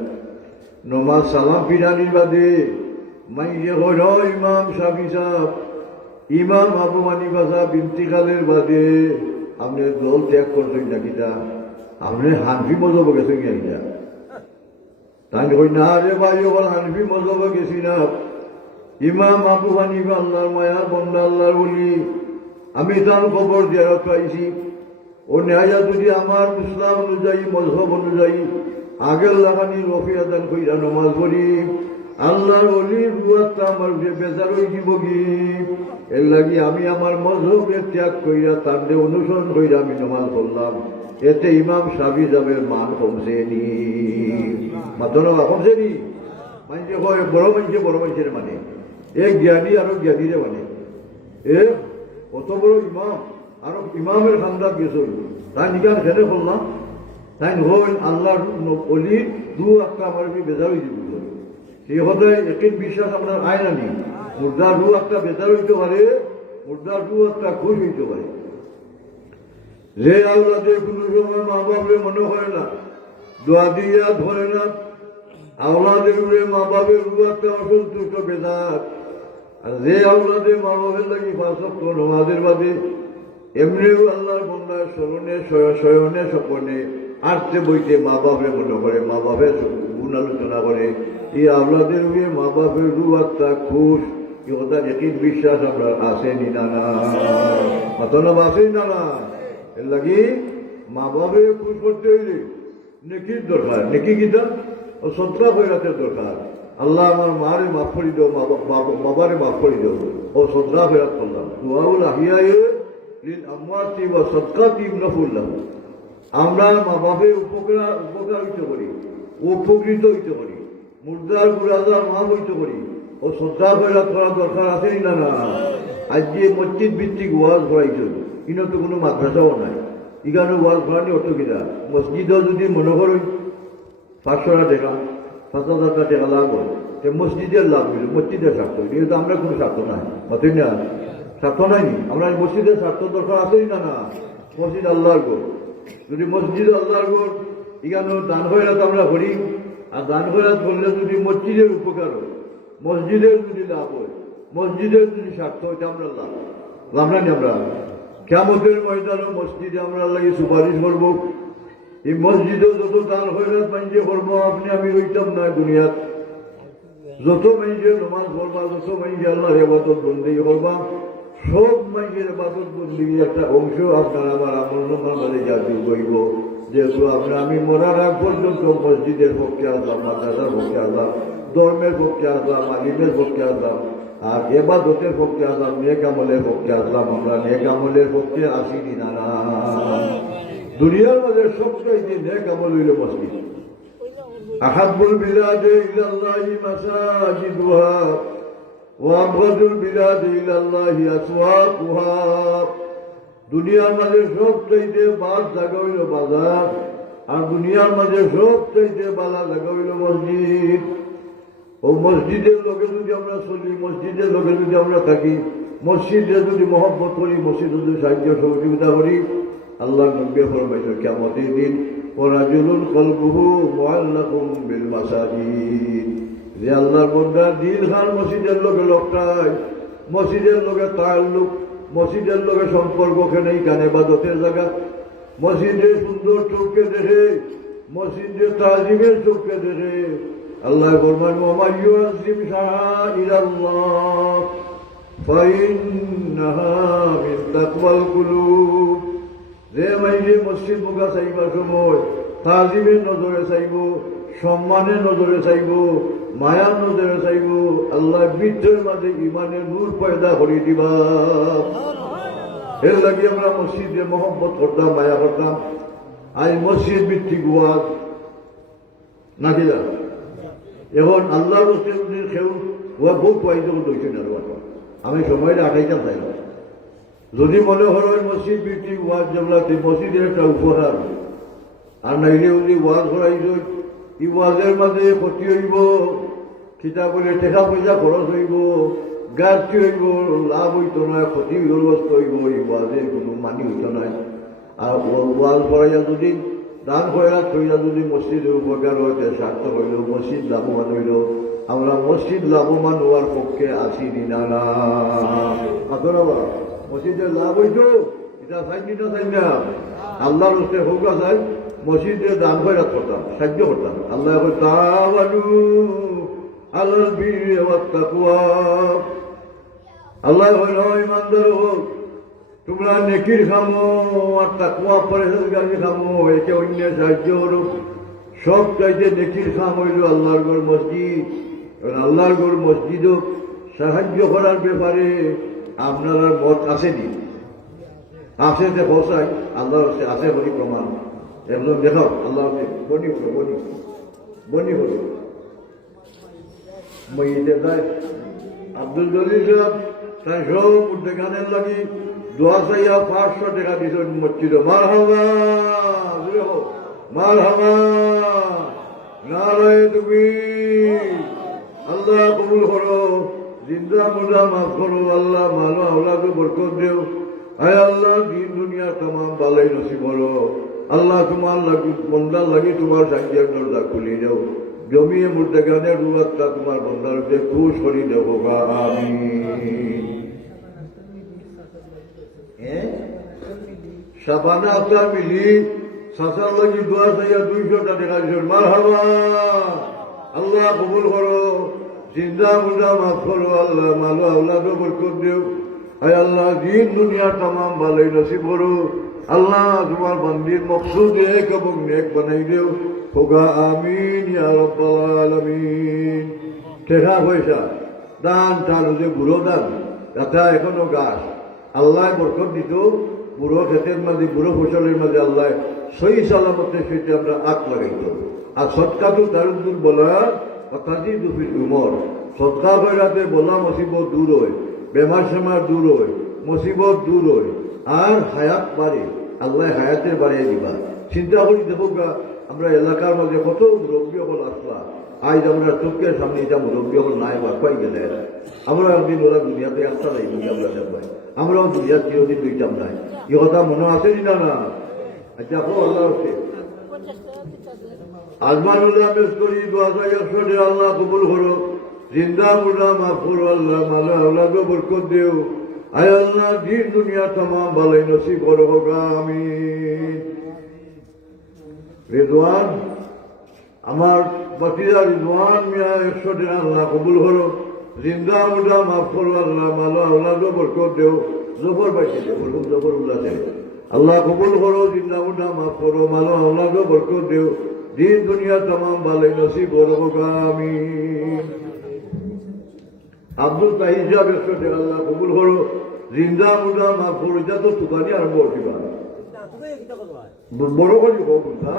নমাজ সালাম ফিরানির বাদে মাইয়ে হইল ইমাম শাফি সাহেব ইমাম আবু হানিফা সাহেব ইন্তিকালের বাদে আপনি দল ত্যাগ করছেন না কিটা আপনি হানফি মজহব গেছেন কিনা তাই কই না রে ভাই ওখানে হানফি মজহব গেছি না ইমাম আবু হানিফা আল্লাহর মায়া বন্দা আল্লাহর বলি আমি তার খবর জিয়ারত পাইছি ও নেহাজা যদি আমার ইসলাম অনুযায়ী মজহব অনুযায়ী আগের লাগানি রফি আদান কইরা নমাজ পড়ি আল্লাহর অলির রুয়াতটা আমার বেজার হয়ে দিব কি এর লাগি আমি আমার মজহবের ত্যাগ কইরা তাদের অনুসরণ কইরা আমি নমাজ পড়লাম এতে ইমাম শাফি সাহেবের মান কমছে নি মাত্র কমছে নি মানুষে হয় বড় মানুষের মানে এক জ্ঞানী আরো জ্ঞানীরে মানে এ কত বড় ইমাম আরো ইমামের খান্দাত গেছিল তাই নিকান খেলে করলাম তাই হইল আল্লাহর অলি দু একটা আমার বেজার হয়ে দিব সেই হতে একই বিশ্বাস আপনার আয় না নি মুর্দার দু একটা বেজার হইতে পারে মুর্দার দু একটা খুশ হইতে পারে যে আওলাদে কোনো সময় মা বাপরে মনে হয় না দোয়া দিয়া ধরে না আওলাদের উপরে মা বাপের দু একটা অসন্তুষ্ট বেজার আর যে আওলাদে মা বাপের লাগি পাঁচক নমাজের বাদে এমনিও আল্লাহর বন্ধার স্মরণে শয়নে স্বপনে আটতে বইতে মা বাপে মনে করে মা বাপের গুণ আলোচনা করে এই আওলাদের উপরে মা বাপের দু একটা খুশ কি কথা একই বিশ্বাস আমরা আসেনি না না মতলব আসেই না না এর লাগি মা বাপে খুশ করতে হইলে নেকির দরকার নেকি কিটা ও সৎকা ফেরাতের দরকার আল্লাহ আমার মারে মাফ করে দাও বাবারে মাফ করে দাও ও সৎকা ফেরাত করলাম দুআউল আহিয়ায়ে লিল আমওয়াতি ওয়া সাদকাতি নাফুল্লাহ আমরা মা বাপের উপকারিত করি উপকৃত হইতে করি মুর্দার গুরাজার মা হইতে করি ও সৎকা ফেরাত করার দরকার আছে না না আজ যে মসজিদ ভিত্তিক ওয়াজ করাইছে ইনো তো কোনো মাদ্রাসাও নাই এখানে ওয়াজ করানি অত কিনা মসজিদও যদি মনে করো 500 টাকা 5000 টাকা লাভ হয় সে মসজিদের লাভ হইল মসজিদের স্বার্থ কিন্তু আমরা কোনো স্বার্থ নাই মতই না স্বার্থ নাইনি আমরা মসজিদের স্বার্থ দরকার আছেই না না মসজিদ আল্লাহর গোড় যদি মসজিদ আল্লাহর গোড় এখানে দান খয়রাত আমরা করি আর দান খয়রাত করলে যদি মসজিদের উপকার হয় মসজিদের যদি লাভ হয় মসজিদের যদি স্বার্থ হয় আমরা লাভ না আমরা কিয়ামতের ময়দানে মসজিদে আমরা লাগে সুপারিশ করবো এই মসজিদেও যত দান খয়রাত মাইজে করবো আপনি আমি হইতাম না দুনিয়াত যত মাইজে নমাজ পড়বা যত মাইজে আল্লাহর ইবাদত বন্দেগি করবা সব মাইজের ইবাদত বন্দেগি একটা অংশ আপনার আমার আমল নামার মাঝে জাতি হইব যেহেতু আমি মরার আগ পর্যন্ত মসজিদের পক্ষে আসলাম মাদ্রাসার পক্ষে আসলাম ধর্মের পক্ষে আসলাম আলিমের পক্ষে আসলাম আর ইবাদতের পক্ষে আসলাম নেক আমলের পক্ষে আসলাম আমরা নেক আমলের পক্ষে আসিনি না দুনিয়ার মাঝে সবচাইতে নেক আমল হইল মসজিদ আহাব্বুল বিলাদে ইলাল্লাহি মাসাজিদুহা ওয়া আবগাদুল বিলাদে ইলাল্লাহি আসওয়াকুহা দুনিয়ার মাঝে সবচাইতে বাদ জায়গা হইল বাজার আর দুনিয়ার মাঝে সবচাইতে বালা জায়গা হইল মসজিদ ও মসজিদের লোকে যদি আমরা চলি মসজিদের লোকে যদি আমরা থাকি মসজিদে যদি মহব্বত করি মসজিদে যদি সাহায্য সহযোগিতা করি আল্লাহ নবী ফরমাইছেন কিয়ামতের দিন ওয়ারাজুলুন কলবুহু মুআল্লাকুম বিল মাসাজিদ যে আল্লাহর বান্দা দিল খান মসজিদের লোকে লোকটাই মসজিদের লোকে তাআল্লুক মসজিদের লোকে সম্পর্ক কেন কানে ইবাদতের জায়গা মসজিদের সুন্দর চোখকে দেখে মসজিদের তাজিমের চোখকে দেখে আল্লাহ ফরমান ওয়া মান ইউআযিম শাআইরাল্লাহ ফাইন্নাহা মিন তাকওয়াল কুলুব যে মাইজে মসজিদ মুখা চাইবার সময় তাজিমের নজরে চাইব সম্মানের নজরে চাইব মায়ার নজরে চাইব আল্লাহ বৃদ্ধের মাঝে ইমানের নূর পয়দা করে দিবা এর লাগে আমরা মসজিদে মহব্বত করতাম মায়া করতাম আজ মসজিদ ভিত্তিক ওয়াজ নাকি না এখন আল্লাহ রসুলের কেউ ওয়া বহুত পয়দা দইছে না আমি সময়টা আটাইতাম চাই না যদি মনে হয় মসজিদ ভিত্তিক ওয়াজ যেগুলা মসজিদের একটা উপহার আর নাইলে যদি ওয়াজ করাইছ ই ওয়াজের মাঝে ক্ষতি হইব কিতাবলে টাকা পয়সা খরচ হইব গাছটি হইব লাভ হইত না ক্ষতিগ্রস্ত হইব এই ওয়াজের কোনো মানি হইত না আর ওয়াজ করাইয়া যদি দান করা থইয়া যদি মসজিদের উপকার হইতে সার্থক হইল মসজিদ লাভবান হইল আমরা মসজিদ লাভবান হওয়ার পক্ষে আছি না না মসজিদের লাভ হইত এটা চাইনি না চাই না আল্লাহর হস্তে হোক চাই মসজিদে দান করে করতাম সাহায্য করতাম আল্লাহ তাওয়ালু আলাল বিররি ওয়াত তাকওয়া আল্লাহ হইল ইমানদার হোক তোমরা নেকির খামো আর তাকওয়া পরহেজগারি খামো একে অন্যের সাহায্য করো সব চাইতে নেকির খাম হইল আল্লাহর ঘর মসজিদ আল্লাহর ঘর মসজিদও সাহায্য করার ব্যাপারে আপনার মত আসেনি আছে যে বসাই আল্লাহ আছে বলি প্রমাণ একজন দেখো আল্লাহ বনি হলো বনি হলো মহিতে যায় আব্দুল জলিল সাহেব তাই সব উদ্যোগানের লাগি দোয়া চাইয়া 500 টাকা দিয়েছেন মসজিদে মার হাওয়া নারায় তুমি আল্লাহ কবুল করো জিন্দা মুর্দা মাফ করো আল্লাহ মানো আল্লাহকে বরকত দেও আয় আল্লাহ দিন দুনিয়া तमाम বালাই নসিব করো আল্লাহ তোমার লাগি বন্দার লাগি তোমার সাহায্যের দরজা খুলে দাও জমিয়ে মুর্দাগানের রুয়াতটা তোমার বন্দারকে খুশ করি দেব আমিন শাবানা আক্তার মিলি সাসার লাগি দোয়া চাইয়া 200 টাকা দিয়েছেন মারহাবা আল্লাহ কবুল করো জিন্দা মুর্দা মাফ করো আল্লাহ মালো আল্লাহকে বরকত দেও আয় আল্লাহ দিন দুনিয়া तमाम ভালোই নসিব করো আল্লাহ তোমার বান্দির মকসুদ এক এবং নেক বানাই দেও হোগা আমিন ইয়া রাব্বাল আলামিন টাকা পয়সা দান টান যে বুড়ো দান গাথা এখনো গাছ আল্লাহ বরকত দিত বুড়ো ক্ষেতের মাঝে বুড়ো ফসলের মাঝে আল্লাহ সহি সালামতের সাথে আমরা আগ লাগাইত আর সৎকাতো দারুদ্দুর বলা কথাটি দুফির উমর সৎকা কইরাতে বলা মুসিবত দূর হয় বেমার সেমার দূর হয় মুসিবত দূর হয় আর হায়াত বাড়ে আল্লাহ হায়াতের বাড়িয়ে দিবা চিন্তা করি দেখো আমরা এলাকার মধ্যে কত মুরব্বী হল আসলা আজ আমরা চোখের সামনে এটা মুরব্বী হল নাই বা পাই গেলে আমরা একদিন ওরা দুনিয়াতে একটা নাই আমরা দেখবাই আমরাও দুনিয়ার চিরদিন দুইটাম নাই এ কথা মনে আসেনি না না আচ্ছা হো আল্লাহ আজমানুল্লাহ বেশ করি 2100 আল্লাহ কবুল করো জিন্দা মুর্দা মাফ করো আল্লাহ মালা আল্লাহকে বরকত দেও আয় আল্লাহ দিন দুনিয়া तमाम ভালোই নসিব করো আমিন রিজওয়ান আমার বাতিজা রিজওয়ান মিয়া 100 টাকা আল্লাহ কবুল করো জিন্দা মুর্দা মাফ করো আল্লাহ মালা আল্লাহকে বরকত দেও জবর বাইতে দেও জবর উল্লাহ দেও আল্লাহ কবুল করো জিন্দা মুর্দা মাফ করো মালা আল্লাহকে বরকত দেও দিন দুনিয়া तमाम ভালোই নসিব করো আমিন আব্দুল তাহির সাহেব 100 টাকা আল্লাহ কবুল করো জিন্দা মুর্দা মাফ করো এটা তো তুকানি আরম্ভ হচ্ছিবা বড় করে হোক না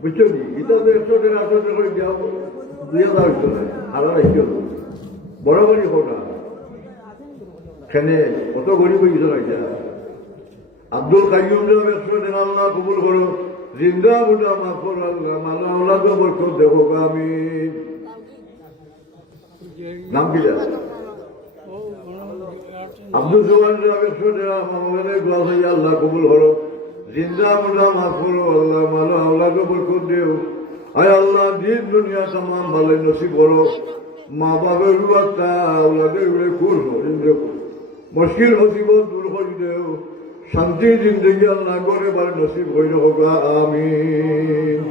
বুঝছো নি এটা তো 100 টাকা 800 টাকা করে দেওয়া 2000 হইতো না আলাদা হইতো বড় করে হোক না এখানে কত গরিব হয়েছিল এটা আব্দুল কাইয়ুম সাহেব 100 টাকা আল্লাহ কবুল করো জিন্দা মুর্দা মাফ করো আল্লাহ মালা আল্লাহকে বরকত দেবো আমিন নাম কি আব্দুল জওয়ান সাহেব 100 টাকা মামাদের দোয়া চাই আল্লাহ কবুল করো জিন্দা মুর্দা মাফ করো আল্লাহ মালা আল্লাহকে বরকত দেও আয় আল্লাহ দিন দুনিয়া तमाम ভালোই নসিব করো মা বাবার রুয়াতটা আল্লাহদের উপরে খুশ দেও মুশকিল মুসিবত দূর করে দেও শান্তি জিন্দগি আল্লাহ করে বার নসিব হইল হোক আমিন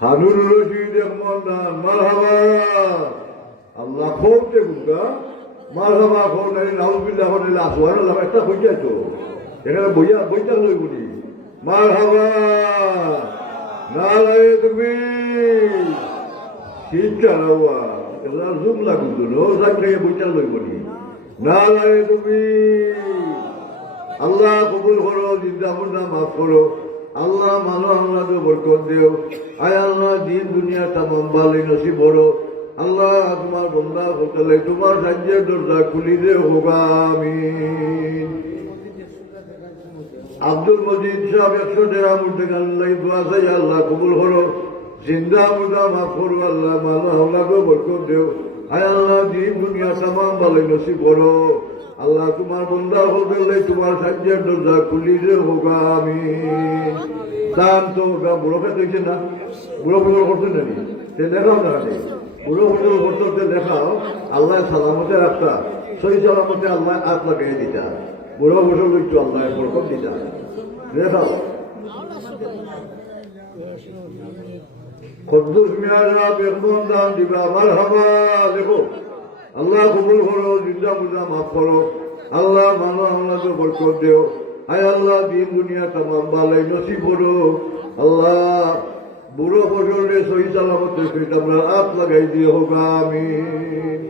হানুর রশিদ মন্দান মারহাবা আল্লাহ খোঁজতে গুঙ্গা মারহাবা খোঁজ নাই নাউজুবিল্লাহ হলে আসওয়ার একটা হইয়া তো এখানে বইটা লই বলি মারহাবা নারায়ে তাকবীর শিক্ষা রাওয়া এগুলা জুম লাগুতো নো যাক খাইয়ে বইটা লইব নি না লাগে তুমি আল্লাহ কবুল করো জিন্দা মুর্দা মাফ করো আল্লাহ মানো আল্লাহ তো বরকত দিও আয় আল্লাহ দিন দুনিয়া তামাম বালি নসিব বড় আল্লাহ তোমার বন্দা হোটেলে তোমার সাহায্যের দরজা খুলি দে হোগা আমিন আব্দুল মজিদ সাহেব 100 টাকা মুর্দে আল্লাহ দোয়া চাই আল্লাহ কবুল করো জিন্দা মুর্দা মাফ করো আল্লাহ মানো আল্লাহ তো বরকত দিও আয় আল্লাহ দিন দুনিয়া তামাম বালি নসিব বড় আল্লাহ তোমার বন্দা হোটেলে তোমার সাহায্যের দরজা খুলি দে হোগা আমিন দান তো বুড়ো খেতে হয়েছে না বুড়ো বুড়ো করছেন নাকি সে দেখাও না বুড়ো বুড়ো করতে দেখাও আল্লাহ সালামতে রাখতা সই সালামতে আল্লাহ হাত লাগাই দিতা বুড়ো বুড়ো একটু আল্লাহ বরকত দিতা দেখাও কদ্দুস মিয়ারা বেগমন দান দিবা মারহাবা দেখো আল্লাহ কবুল করো জিন্দা মুর্দা মাফ করো আল্লাহ মানো আল্লাহ তো বরকত দেও আয় আল্লাহ দিন দুনিয়া তামাম বালাই নসিব করো আল্লাহ বুড়ো ফসলের সহি সালামতের সহিত আমরা হাত লাগাই দিয়ে হোক আমিন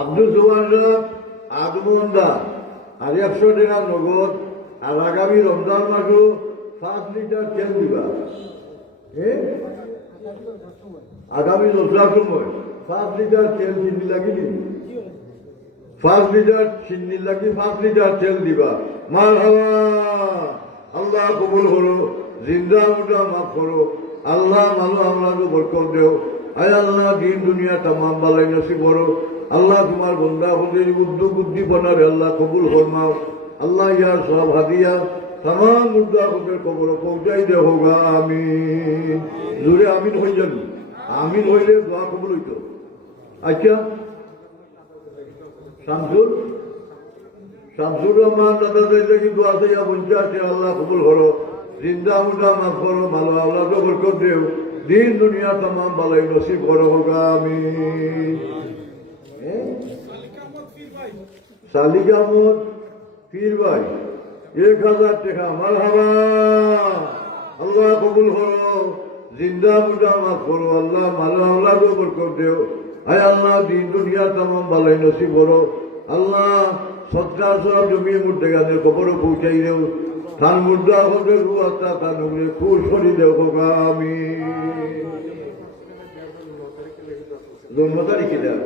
আব্দুল জুবান আগমন দান আর 100 টাকা নগদ আর আগামী রমজান মাসও 5 লিটার তেল দিবা আগামী রোজার সময় 5 লিটার তেল চিনি লাগিনি 5 লিটার চিনি লাগি 5 লিটার তেল দিবা মারহাবা আল্লাহ কবুল করো জিন্দা মুর্দা মাফ করো আল্লাহ মানো আমরা তো বরকত দেও আয় আল্লাহ দিন দুনিয়া তামাম বালাই নসিব করো আল্লাহ তোমার বন্দা হুজুর উদ্যোগ বুদ্ধি বানাবে আল্লাহ কবুল ফরমাও আল্লাহ ইয়ার সব হাদিয়া তামাম মুর্দা হুজুর কবর পৌঁছাই দে হোগা আমিন জোরে আমিন হয়ে যান আমিন হইলে দোয়া কবুল হইতো আচ্ছা শামসুর রহমান দাদা দেখি দোয়া চাইয়া বঞ্চা আছে আল্লাহ কবুল করো জিন্দা মুর্দা মাফ করো ভালো আল্লাহ তো বরকত দেও দিন দুনিয়া তামাম বালাই নসিব করো হোগা আমিন সালিকামত পীর ভাই 1000 টাকা মারহাবা আল্লাহ কবুল করো জিন্দা মুর্দা মাফ করো আল্লাহ মালো আল্লাহ তো বরকত দেও আয় আল্লাহ দিন দুনিয়া তামাম বালাই নসিব করো আল্লাহ সৎকার সব জমি মুর্দে গানের কবর পৌঁছাই দেও থান মুর্দা হতে রু আস্তা তার নগরে খুশ করি দেও হোগা আমিন জন্ম তারিখে দেয়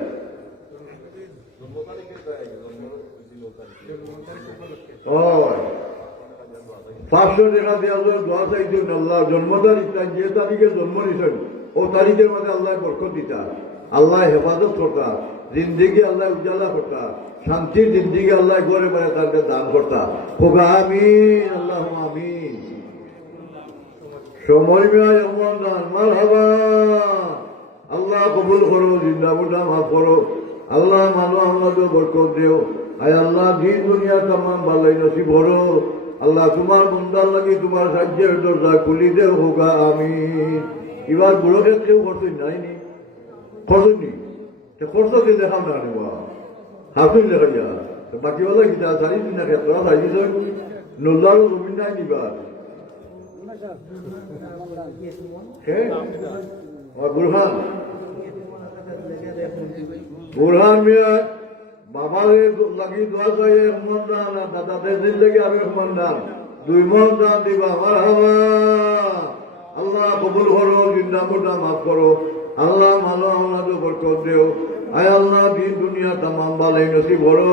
500 টাকা দেওয়া দোয়া চাইছেন আল্লাহ জন্ম তারিখ যে তারিখে জন্ম নিছেন ও তারিখের মধ্যে আল্লাহ বরকত দিতা আল্লাহ হেফাজত করতা জিন্দিগি আল্লাহ উজালা করতা শান্তির জিন্দিগি আল্লাহ গড়ে বেড়ে তাদের দান করতা হোগা আমিন আল্লাহ আমিন সময় মেয়ায় এমন দান মারহাবা আল্লাহ কবুল করো জিন্দা মুর্দা মাফ করো আল্লাহ মানো আল্লাহ তো বরকত দেও আয় আল্লাহ দিন দুনিয়া তামাম বালাই নসিব করো আল্লাহ তোমার বন্দার লাগি তোমার সাহায্যের দরজা খুলি দেও হোগা আমিন এবার বুড়ো কেউ করতেন নাইনি করতেননি খরচ দিয়ে দেখাম না নেওয়া হাতুন দেখা যা বাকিওয়ালা গীতা চারি দিন ক্ষেত্র চাইছ নজারও জমিন নাই নিবার বুরহান বুরহান মিয়া বাবারে লাগি দোয়া চাই রহমান দান দাদাদের দিন লাগে আমি রহমান দান 2 মন দান দিবা মারহাবা আল্লাহ কবুল করো জিন্দা মুর্দা মাফ করো আল্লাহ মানো আল্লাহ তো বরকত দেও আয় আল্লাহ দিন দুনিয়া তামাম বালাই নসিব করো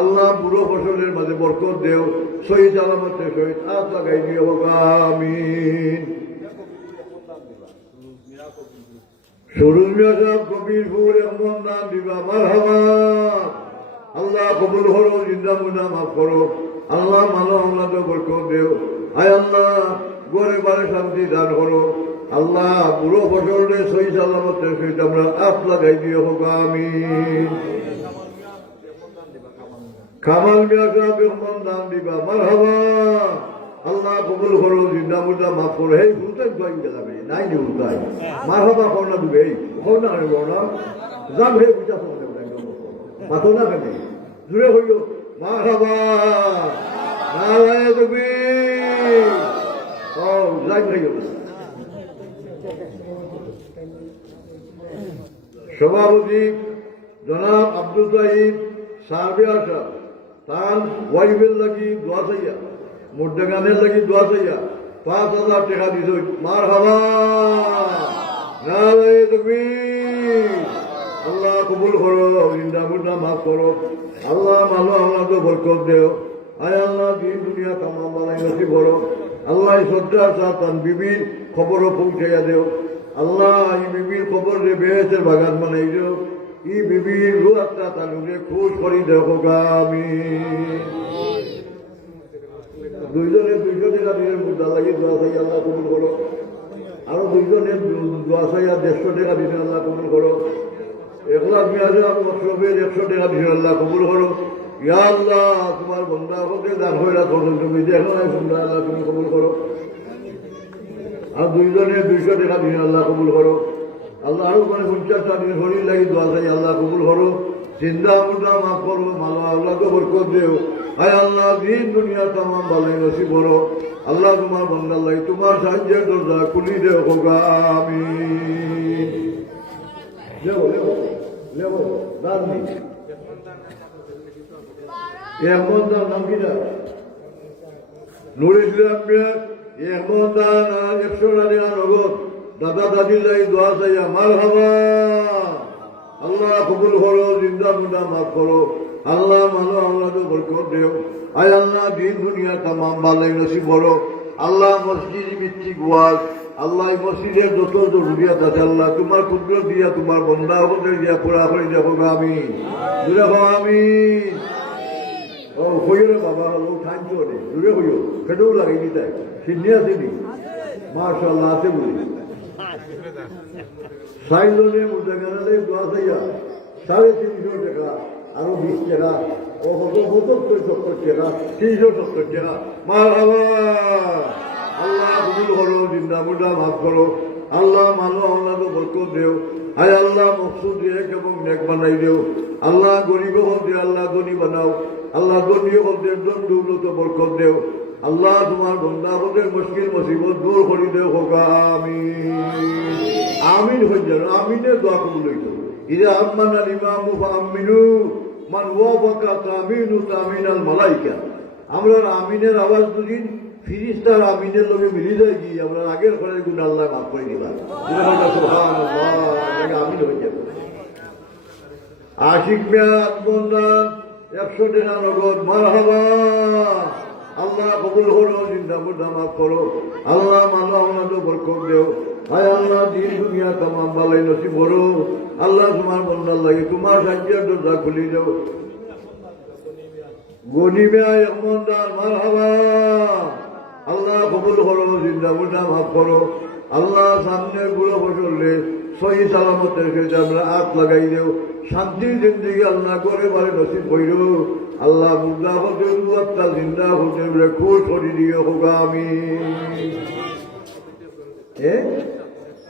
আল্লাহ বুড়ো ফসলের মাঝে বরকত দেও সহি সালামতে সহিত হাত লাগাই দিও হোগা আমিন সুরুজ মিয়া সাহেব কবিরপুর এমন দান দিবা মারহাবা আল্লাহ কবুল করো জিন্দা মুর্দা মাফ করো আল্লাহ মানো আল্লাহ তো বরকত দেও আয় আল্লাহ গড়ে বারে শান্তি দান করো আল্লাহ বুড়ো ফসলের সহি সালামতের সহিত আমরা হাত লাগাই দিও হোগা আমিন কামাল মিয়া সাহেব এমন দান দিবা মারহাবা আল্লাহ কবুল করো জিন্দা মুর্দা মাফ করো এই উল্টাই জয় গেলাবে নাই নি উল্টাই মারহাবা করোনা দিবে এই করোনা না যাম হে বুঝা মাতো না কেন জুড়ে হইল মা খাবা নারায় তুমি ও যাই হইল সভাপতি জনাব আব্দুল জাহিদ সার্ভে আসা তার ওয়াইফের লাগি দোয়া চাইয়া মুর্দাগানের লাগি দোয়া চাইয়া 5,000 টাকা দিছ মার হাবা নারায় তুমি আল্লাহ কবুল করো জিন্দা মুর্দা মাফ করো আল্লাহ মালো আল্লাহ তো বরকত দেও আয় আল্লাহ দিন দুনিয়া তামাম বানাই নসিব করো আল্লাহ শ্রদ্ধা সাতান বিবির খবরও পৌঁছাইয়া দেও আল্লাহ এই বিবির খবর যে বেহেসের বাগান বানাই দেও ই বিবির রুয়াত্রা তালুকে খুশ করি দেখো আমি দুইজনে 200 টাকা দিনের মুদ্রা লাগিয়ে দোয়া চাই আল্লাহ কবুল করো আরো দুইজনে দোয়া চাই 150 টাকা দিনে আল্লাহ কবুল করো 1,00,000 মেয়াজের মশরফের 100 টাকা দিনে আল্লাহ কবুল করো ইয়া আল্লাহ তোমার বন্ধা হতে দান হয়ে রাখো তুমি দেখো না সুন্দর আল্লাহ তুমি কবুল করো আর দুইজনে 200 টাকা দিনে আল্লাহ কবুল করো আল্লাহ আরো 50টা দিন শরীর লাগি দোয়া চাই আল্লাহ কবুল করো চিন্তা মুদ্রা মাফ করো মালা আল্লাহকে বরকত দেও আয় আল্লাহ দিন দুনিয়া তামাম ভালো নসিব করো আল্লাহ তোমার বন্দার লাগি তোমার সাহায্যের দরজা খুলি দেও হোগা আমি লেবো লেবো লেবো দান নেই এখন তার নাম কি না নুর ইসলাম এখন দান 100 টাকা নগদ দাদা দাদির লাগি দোয়া চাইয়া মার হাবা আল্লাহ কবুল করো জিন্দা মুন্দা মাফ করো আল্লাহ মানো আল্লাহ তো বরকত দেও আয় আল্লাহ দিন দুনিয়া তামাম ভালাই নসিব করো আল্লাহ মসজিদ ভিত্তিক ওয়াজ আল্লাহ মসজিদের যত জরুরিয়াত আছে আল্লাহ তোমার কুদরত দিয়া তোমার বন্ধা হতে দিয়া পুরা করে দেখো আমি দূরে হো আমি ও হইলে বাবা হলো ঠাঞ্চো নে দূরে হইও সেটাও লাগে দিতে সিদ্ধি আসেনি মাশাআল্লাহ আছে বলি সাইজনে মুদাগানালে দোয়া চাইয়া 350 টাকা আরো 20 টাকা ও কত 70 টাকা 370 টাকা মারহাবা আল্লাহ কবুল করো জিন্দা মুর্দা মাফ করো আল্লাহ মানো আল্লাহ তো বরকত দেও আয় আল্লাহ মকসুদ এক এবং নেক বানাই দেও আল্লাহ গরিব হতে আল্লাহ ধনী বানাও আল্লাহ ধনী হতে জন দৌলত বরকত দেও আল্লাহ তোমার বন্দা হতে মুশকিল মুসিবত দূর করে দেও হোগা আমিন হয়ে যান আমিনের দোয়া কবুল হইত ইদা আম্মান আল ইমামু ফাআমিনু মান ওয়াফাকা তামিনু তামিনাল মালাইকা আমরা আমিনের আওয়াজ দুদিন ফিরিস্তার আমিনের লগে মিলি যায় কি আমরা আগের ঘরের গুণ আল্লাহ মাফ করে দিবা সুবহানাল্লাহ আমিন হয়ে যাবে আশিক মিয়া আত্মদান 100 টাকা নগদ মারহাবা আল্লাহ কবুল করো জিন্দা মুর্দা মাফ করো আল্লাহ মানো আল্লাহ তো বরকত দেও আয় আল্লাহ দিন দুনিয়া তামাম ভালাই নসিব করো আল্লাহ তোমার বন্দার লাগে তোমার সাহায্যের দরজা খুলি দেও গনিমে একমন্দার মারহাবা আল্লাহ কবুল করো জিন্দা মুর্দা মাফ করো আল্লাহ সামনের বুড়ো বসলে সহি সালামতের ক্ষেত্রে আমরা হাত লাগাই দেও শান্তির জিন্দগি আল্লাহ করে বারে নসিব কইর আল্লাহ মুর্দা হতে রুয়াত্তা জিন্দা হতে খুশ করে দিও হোগা আমি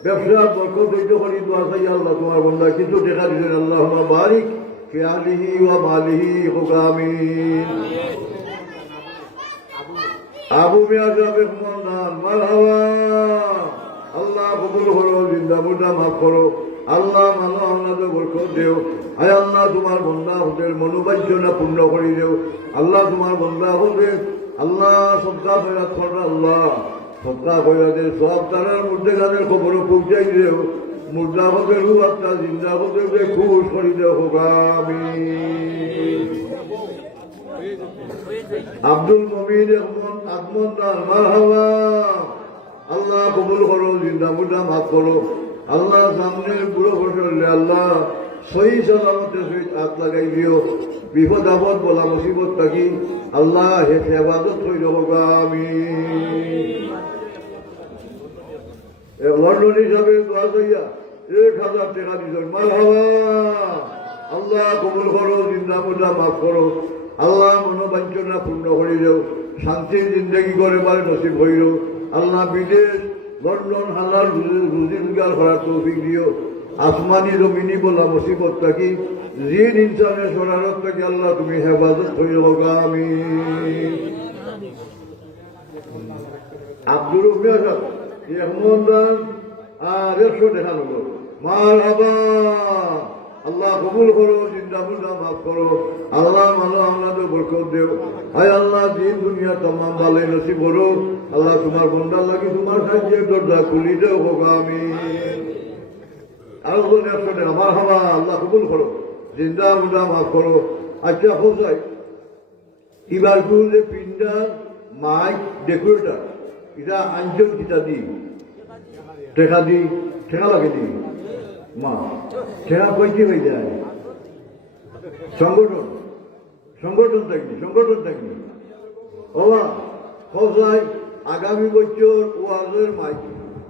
ব্যবসা বরকত দৈত করি দোয়া চাই আল্লাহ তোমার বন্ধা কিছু টাকা দিলেন আল্লাহ বারিক ফি আলিহি ওয়া মালিহি হোগা আমি আবু মিয়া সাহেব মন্দান মারহাবা আল্লাহ কবুল করো জিন্দা মুর্দা মাফ করো আল্লাহ মানো আল্লাহ তো বরকত দেও আয় আল্লাহ তোমার বন্ধা হতের মনোবাঞ্ছনা পূর্ণ করে দেও আল্লাহ তোমার বন্ধা হতে আল্লাহ সবকা ফেরাত করো আল্লাহ সবকা ফেরাতে সব তারার মধ্যে গানের খবরও পৌঁছাই দেও মুর্দা হতে রু আত্মা জিন্দা হতে খুশ করে দেও হোগা আমি আব্দুল মমিন আত্মদান মারহাবা আল্লাহ কবুল করো জিন্দা মুর্দা মাফ করো আল্লাহ সামনের বুড়ো বসলে আল্লাহ সহি সালামতের সহিত হাত লাগাই দিও বিপদ আপদ বলা মুসিবত থাকি আল্লাহ হেফাজত হইল হোগা আমি লন্ডন হিসাবে দোয়া চাইয়া 1,000 টাকা দিলেন মারহাবা আল্লাহ কবুল করো জিন্দা মুর্দা মাফ করো আল্লাহ মনোবাঞ্ছনা পূর্ণ করে দেও শান্তির জিন্দগি করে বারে নসিব হইল আল্লাহ বিদেশ লন্ডন হালাল রুজি রোজগার করার তৌফিক দিও আসমানি জমিনি বলা মুসিবত থাকি জিন ইনসানের শরারত থেকে আল্লাহ তুমি হেফাজত হয়ে হোক আমি আব্দুর রহমান সাহেব রহমান আর 100 টাকা নেব মারহাবা আল্লাহ কবুল করো জিন্দা মুর্দা মাফ করো আল্লাহ মানো আমাদের বরকত দেও আয় আল্লাহ দিন দুনিয়া तमाम ভালো নসিব করো আল্লাহ তোমার বন্দার লাগি তোমার সাহায্যের দরজা খুলি দেও হোক আমি আরো বলে 100 টাকা মারহাবা আল্লাহ কবুল করো জিন্দা মুর্দা মাফ করো আচ্ছা হোসাই এবার যে পিন্ডা মাইক ডেকোরেটর এটা আঞ্চল কিতা দি টেকা দি ঠেকা লাগে দি মা ঠেকা কইতে হয়ে যায় সংগঠন থাকবে ওবা হোসাই আগামী বছর ওয়াজের মাইক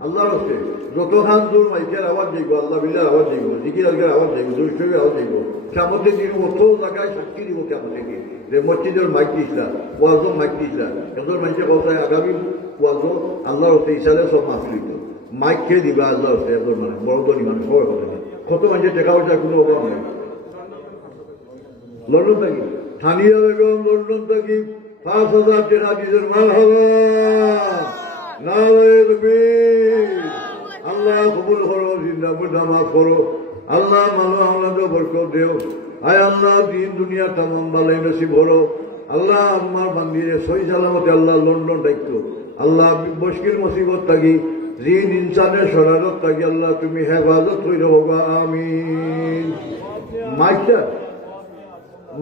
আল্লাহর হস্তে যত খান দূর মাইকের আওয়াজ যাইব আল্লাহ বিল্লার আওয়াজ যাইব জিকির আজকের আওয়াজ যাইব দুইশোর আওয়াজ যাইব কেমতের দিন অত জায়গায় সাক্ষী দিব কেমতের দিন যে মসজিদের মাইক দিয়েছিলা ওয়াজও মাইক দিয়েছিলা এত মানুষের কথায় আগামী ওয়াজও আল্লাহর হস্তে ইসালে সব মাফলিত মাইক খেয়ে দিবা আল্লাহর হস্তে এত মানে বড় ধনী মানুষ সবাই কথা কত মানুষের টাকা পয়সা কোনো অভাব নেই লন্ডন থাকি থানিয়া বেগম লন্ডন থাকি 5,000 টাকা দিয়েছেন মারহাবা আল্লাহ কবুল করো জিন্দা মুর্দা মাফ করো আল্লাহ মানো আমাদের বরকত দেও আয় আল্লাহ দিন দুনিয়া तमाम ভালো নসিব করো আল্লাহ আমার বান্দিরে সহি সালামতে আল্লাহ লন্ডন দায়িত্ব আল্লাহ মুশকিল মুসিবত থাকি জিন ইনসানের শরারত থাকি আল্লাহ তুমি হেফাজত করে হোক আমিন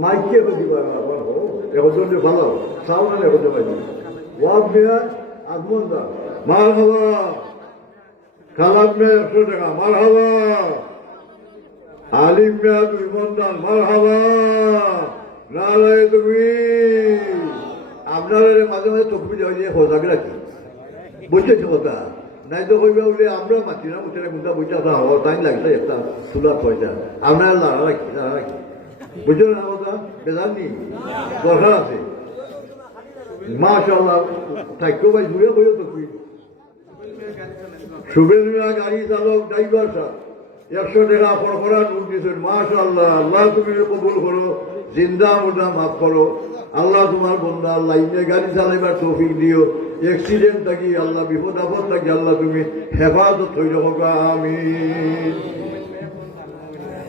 মাইককে দিবা এখন ভালো সাউন্ড এখন পাইনি ওয়াব মেয়া আগমন দা মারহাবা খালাম মেয়া 100 টাকা মারহাবা আলিম মেয়া 2 মন দান মারহাবা নারায় তুমি আপনারা মাঝে মাঝে চোখ বুঝে হয়ে সজাগ রাখি বুঝেছি কথা নাই তো কইবা বলে আমরা মাতি না বুঝে মুদা বুঝা হওয়া টাইম লাগছে একটা তুলা পয়সা আপনারা লাড়া রাখি বুঝো না কথা বেজান নি দরকার আছে মাশাআল্লাহ থাকো ভাই ঘুরে বইও তো তুই শুভেচ্ছা গাড়ি চালক ড্রাইভার সাহেব 100 টাকা ফরফরা নোট দিয়েছেন মাশাআল্লাহ আল্লাহ তুমি কবুল করো জিন্দা মুর্দা মাফ করো আল্লাহ তোমার বন্দা লাইনে গাড়ি চালাইবার তৌফিক দিও অ্যাক্সিডেন্ট থাকি আল্লাহ বিপদ আপদ থাকি আল্লাহ তুমি হেফাজত হয়ে হোক আমিন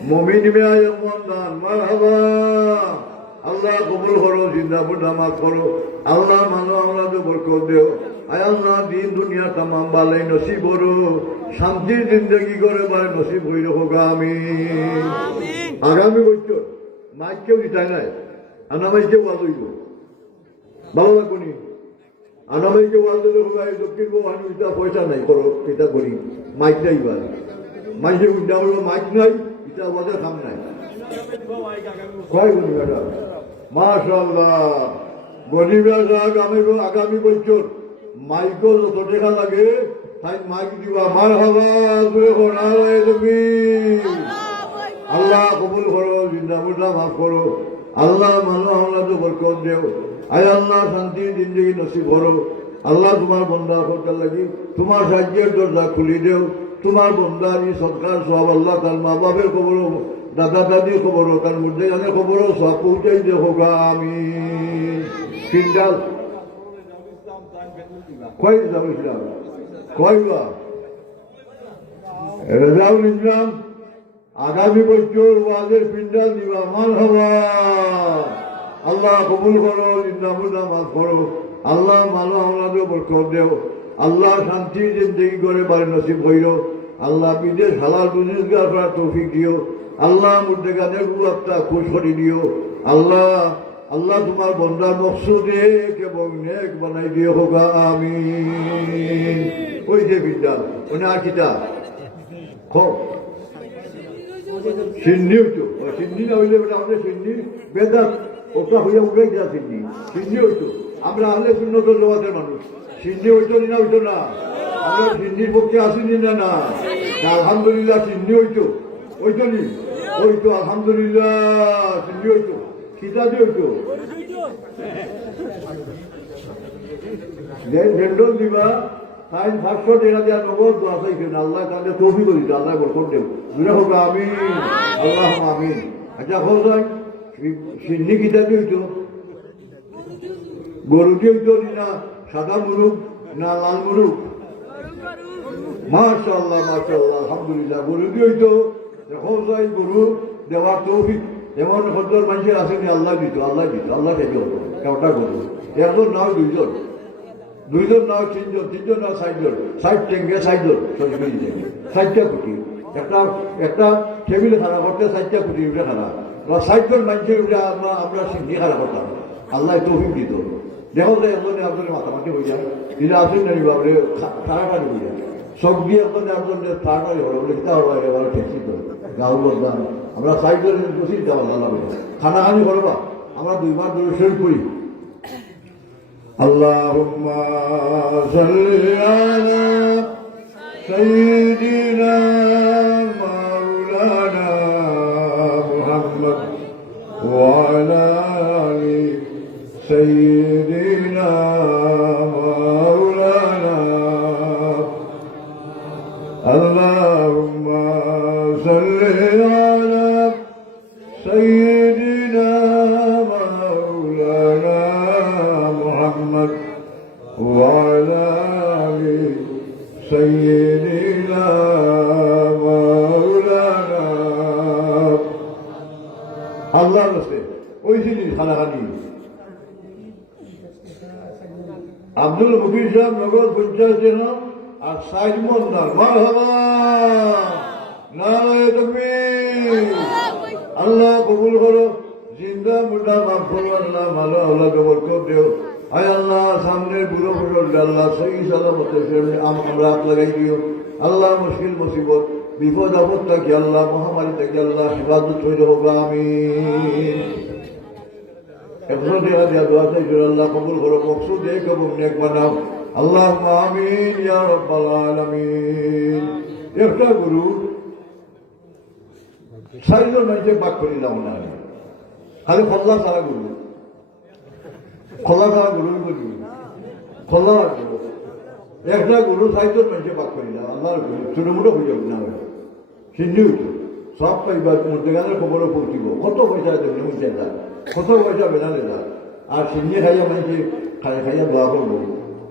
মুমিন মিয়া ইমানদার মারহাবা আল্লাহ কবুল করো জিন্দা মুর্দা মাফ করো আল্লাহ মানো আমাদের বরকত দেও আয় আল্লাহ দিন দুনিয়া तमाम ভালো নসিব করো শান্তির জিন্দগি করে বারে নসিব হই হোক আমিন আগামী বছর মাইক কেউ দিতাই নাই আনামাইকে ওয়াজ হইব ভালো লাগবো নি আনামাইকে ওয়াজ হইলে হোক দক্ষিণ আমি এটা পয়সা নাই করো এটা করি মাইক নাই বার মাইকে উঠা হলো মাইক নাই এটা ওয়াজের কাম নাই কয় গুলি বেটা মাশাআল্লাহ গরিবা যাক আগামী বছর মাইকও যত টাকা লাগে তাই মাইক দিবা মারহাবা তুমি আল্লাহ কবুল করো জিন্দা মুর্দা মাফ করো আল্লাহ মানো আল্লাহ তো বরকত দেও আয় আল্লাহ শান্তির জিন্দগি নসিব করো আল্লাহ তোমার বন্দা করতে লাগি তোমার সাহায্যের দরজা খুলি দেও তোমার বন্দারি সরকার সব আল্লাহ তার মা বাপের খবরও দাদা দাদির খবরও তার মধ্যে জানের খবরও সব পৌঁছাই দে হোক আমি ফিন্ডাল কয় ইসলাম কয়বা রেজাউল ইসলাম আগামী বছর ওয়াজের ফিন্ডাল দিবা মারহাবা আল্লাহ কবুল করো জিন্দা মুর্দা মাফ করো আল্লাহ মানো আমাদের বরকত দেও আল্লাহ শান্তি জিন্দগি করে বারে নসিব হইল আল্লাহ বিদেশ হালাল রুজিগার করার তৌফিক দিও আল্লাহ মুর্দেগানের গুলাবটা খুশ করে দিও আল্লাহ আল্লাহ তোমার বন্দার মকসুদে এবং নেক বানাই দিও হোক আমিন ওই যে বিদ্যাল ওনে আর কিতা খুব সিন্নি হইতো সিন্নি না হইলে আমাদের সিন্নি বেদাত ওটা হইয়া উঠে গিয়া সিন্নি হইতো আমরা আহলে সুন্নত ওয়াল জামাতের মানুষ সিন্নি হইতো না হইতো না আমরা সিন্নির পক্ষে আসিনি না আলহামদুলিল্লাহ সিন্নি হইতো নি হইতো আলহামদুলিল্লাহ সিন্নি হইতো খিতা দিয়ে হইতো রেন্ডল দিবা তাই 500 টাকা দেওয়া নগদ দোয়া চাইছেন আল্লাহ তাদের তৌফিক দিতে আল্লাহ বরকত দেব দুরা হোক আমিন আল্লাহ আমিন আচ্ছা খোঁজাই সিন্নি কিতা দিয়েছো গরু দিয়েছো না সাদা মুরুখ না লাল মুরুখ মাশাআল্লাহ মাশাআল্লাহ আলহামদুলিল্লাহ গরু দিয়েছো খোঁজাই গরু দেওয়ার তৌফিক এমন হজর মানুষের আসেনি আল্লাহ দিত আল্লাহ খেতে হতো কেউটা গরু একজন নাও দুইজন নাও তিনজন নাও ষাট টেঙ্গে 60টা কুটি একটা টেবিল খারাপ করতে 60টা কুটি উঠে খারাপ 60জন মানুষের উঠে আমরা সিন্ধি খারাপ করতাম আল্লাহ তৌফিক দিত দেখো যে একজনে একজনে মাথামাতি হয়ে যায় দিলে আসুন না বাবরে তাড়াতাড়ি হয়ে যায় সব দিয়ে একজনে তাড়াতাড়ি হলো বলে কিতা হলো এবার ঠেকছি তো গাঁও বললাম আমরা 60জন বসি যাওয়া আল্লাহ খানাখানি করবা আমরা 2 বার ধরে শুরু করি আল্লাহুম্মা সাল্লি আলা সাইয়্যিদিনা মাওলানা মুহাম্মদ ওয়া আলা আলি সাইয়্যিদিনা মাওলানা আল্লাহুম্মা সাল্লি আলা সাইয়্যিদিনা মাওলানা মুহাম্মদ ওয়া আলা আলি সাইয়্যিদিনা মাওলানা আল্লাহর রাস্তায় ওই জিনিস খানাখানি আব্দুল মুকির সাহেব নগর পঞ্চায়েত জেলা আর সাইড মন্দার মারহাবা নারায়ে তাকবীর আল্লাহ কবুল করো জিন্দা মুর্দা মাফ করো আল্লাহ ভালো আল্লাহকে বরকত দেও আয় আল্লাহ সামনের বুড়ো বুড়ো আল্লাহ সহি সালামতে আমরা হাত লাগাই দিও আল্লাহ মুশকিল মুসিবত বিপদ আপদ থাকি আল্লাহ মহামারী থাকি আল্লাহ হেফাজত হয়ে হোক আমিন একশো টাকা দেওয়া দোয়া চাইছো আল্লাহ কবুল করো মকসুদ এই কবুল নেক বানাও আল্লাহ আমিন ইয়া রাব্বাল আলামিন একটা গুরু 4জন মানুষের বাক করিলাম না খালি খোলা সারা গুরু বলি খোলা একটা গুরু 4জন মানুষের বাক করিলাম আল্লাহর গুরু ছোটো মোটো হয়ে যাবে না সিন্ধি হইতো সব পাইবার মধ্যে গেলে খবরও পৌঁছিব কত পয়সা দেবেন মুখে যা কত পয়সা বেড়ালে যা আর সিন্নি খাইয়া মানুষে খাইয়া দোয়া করবো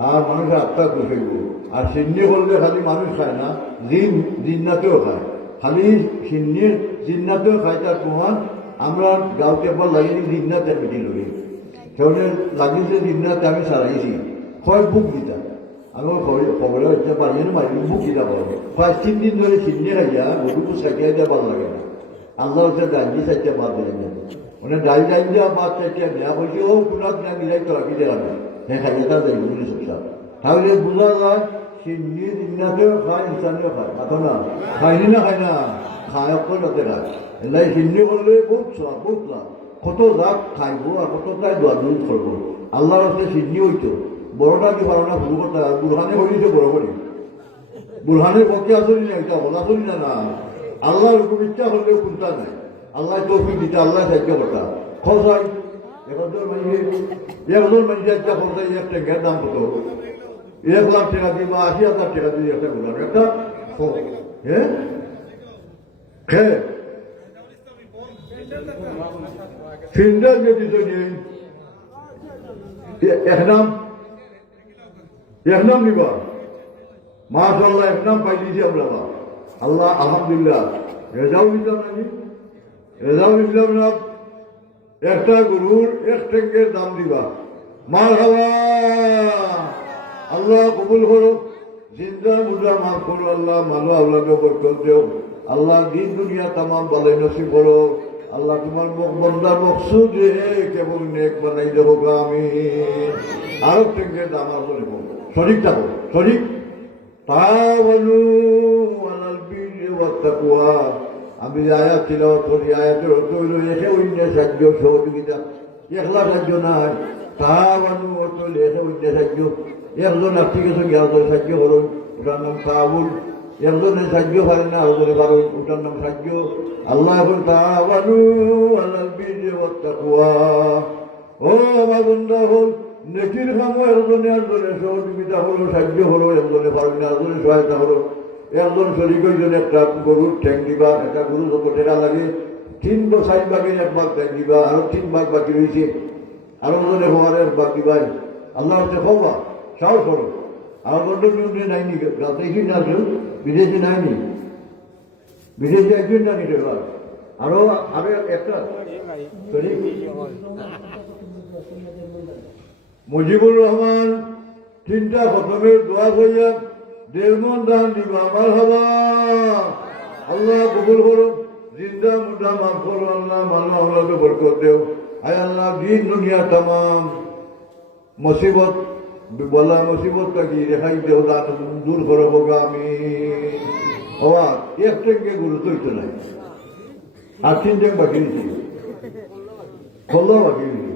আর মানুষের আত্মা খুশ হইব আর সিন্নি করলে খালি মানুষ খায় না জিন্নাতেও খায় খালি সিন্নির জিন্নাতেও খায় তার প্রমাণ আমরা গাঁওতে একবার লাগিয়ে জিন্নাতে মিটি লই সেখানে লাগিয়েছে জিন্নাতে আমি সারাইছি হয় বুক দিতা আমি খবরে হচ্ছে বাড়িয়ে মারি বুক দিতা পাবো 5-3 দিন ধরে সিন্নি খাইয়া গরুকে সাকিয়ে দেওয়া ভালো লাগে না আল্লাহ হচ্ছে ডাঞ্জি সাইডটা বাদ দেয় না মানে ডাল দেওয়া বাদ সাইডটা নেওয়া বলছি ও পুনাক না মিলাই তো রাখি দেওয়া না হ্যাঁ খাইয়ে তা দেয় বুঝলি সব তাহলে বোঝা যায় সিন্নি জিন্নাতেও খায় ইনসানেও খায় মাথা না খায়নি না খায় না খায় অক্ষর যাতে খায় এলাই সিন্নি করলে বহুত লাভ কত জাত খাইব আর কত তাই দোয়া দূর করবো আল্লাহর হচ্ছে সিন্নি হইতো বড়টা কি পারো না শুরু করতে বুরহানে হইছে বড় করি বুরহানের পক্ষে আসলি না এটা হলা করি না না আল্লাহর হুকুম ইচ্ছা হলে কোনটা নাই আল্লাহ তৌফিক দিতে আল্লাহ সাহায্য করতা খোঁজাই একজন মানুষের একটা খোঁজাই একটা গ্যার দাম কত 1 লাখ টাকা দিয়ে বা 80,000 টাকা দিয়ে একটা গুলাম একটা হ্যাঁ ফিল্ডার যদি এক নাম নিবা মাশাআল্লাহ এক নাম পাই দিয়েছি আমরা আল্লাহ আলহামদুলিল্লাহ রেজাউল ইসলাম না একটা গরুর 1 টেঙ্গের দাম দিবা মারহাবা আল্লাহ কবুল করো জিন্দা মুদ্রা মাফ করো আল্লাহ ভালো আল্লাহকে বরকত দেও আল্লাহ দিন দুনিয়া তামাম ভালো নসিব করো আল্লাহ তোমার বন্দার মকসুদ কেবল নেক বানাই দেবো আমি আরো টেঙ্গের দাম আসবো শরিক থাকো শরিক তাওয়ানু আলাল বিররি ওয়াত তাকওয়া আমি আয়াত তিলাওয়াত করি আয়াতের অর্থ হইল এসে অন্য সাহায্য সহযোগিতা একলা সাহায্য নাই তাওয়ানু অর্থ হইল এসে অন্য সাহায্য একজন আর্থিকের সঙ্গে আরেকজন সাহায্য করুন ওটার নাম তাওয়ান একজনের সাহায্য পারেন না আরেকজনে পারেন ওটার নাম সাহায্য আল্লাহ এখন তাওয়ানু আলাল বিররি ওয়াত তাকওয়া ও আমার বন্ধা হল নেকির কামও একজনে সহযোগিতা হলো সাহায্য হলো একজনে পারবেন একজনে সহায়তা হলো একজন শরীর জন্য একটা গরুর ঠ্যাং দিবা একটা গরু যত টেকা লাগে সাইড বাকি 1 ভাগ দেন দিবা, আরো 3 ভাগ বাকি রয়েছে, আরো মনে হওয়ার 1 ভাগ দিবাই। আল্লাহ হচ্ছে হবা সাহস করো। আর বন্ধু নিউটে নাইনি গাতে কি না কেউ বিদেশে নাইনি, বিদেশে একজন না নিতে পার। আরো আরো একটা সরি মুজিবুর রহমান 3টা খতমের দোয়া কইয়া 1.5 মণ দান দিবা। মারহাবা, আল্লাহ কবুল করো, জিন্দা মুর্দা মাফ করো আল্লাহ, মাল্লা আল্লাহকে বরকত দেও। আয় আল্লাহ দিন দুনিয়া तमाम মুসিবত বলা মুসিবত কি রেহাই দেও, দান দূর করো বগা আমি। হওয়া একটাকে গুরুত্ব নাই, আর 3টা বাকি দিচ্ছি, খোলা বাকি দিচ্ছি।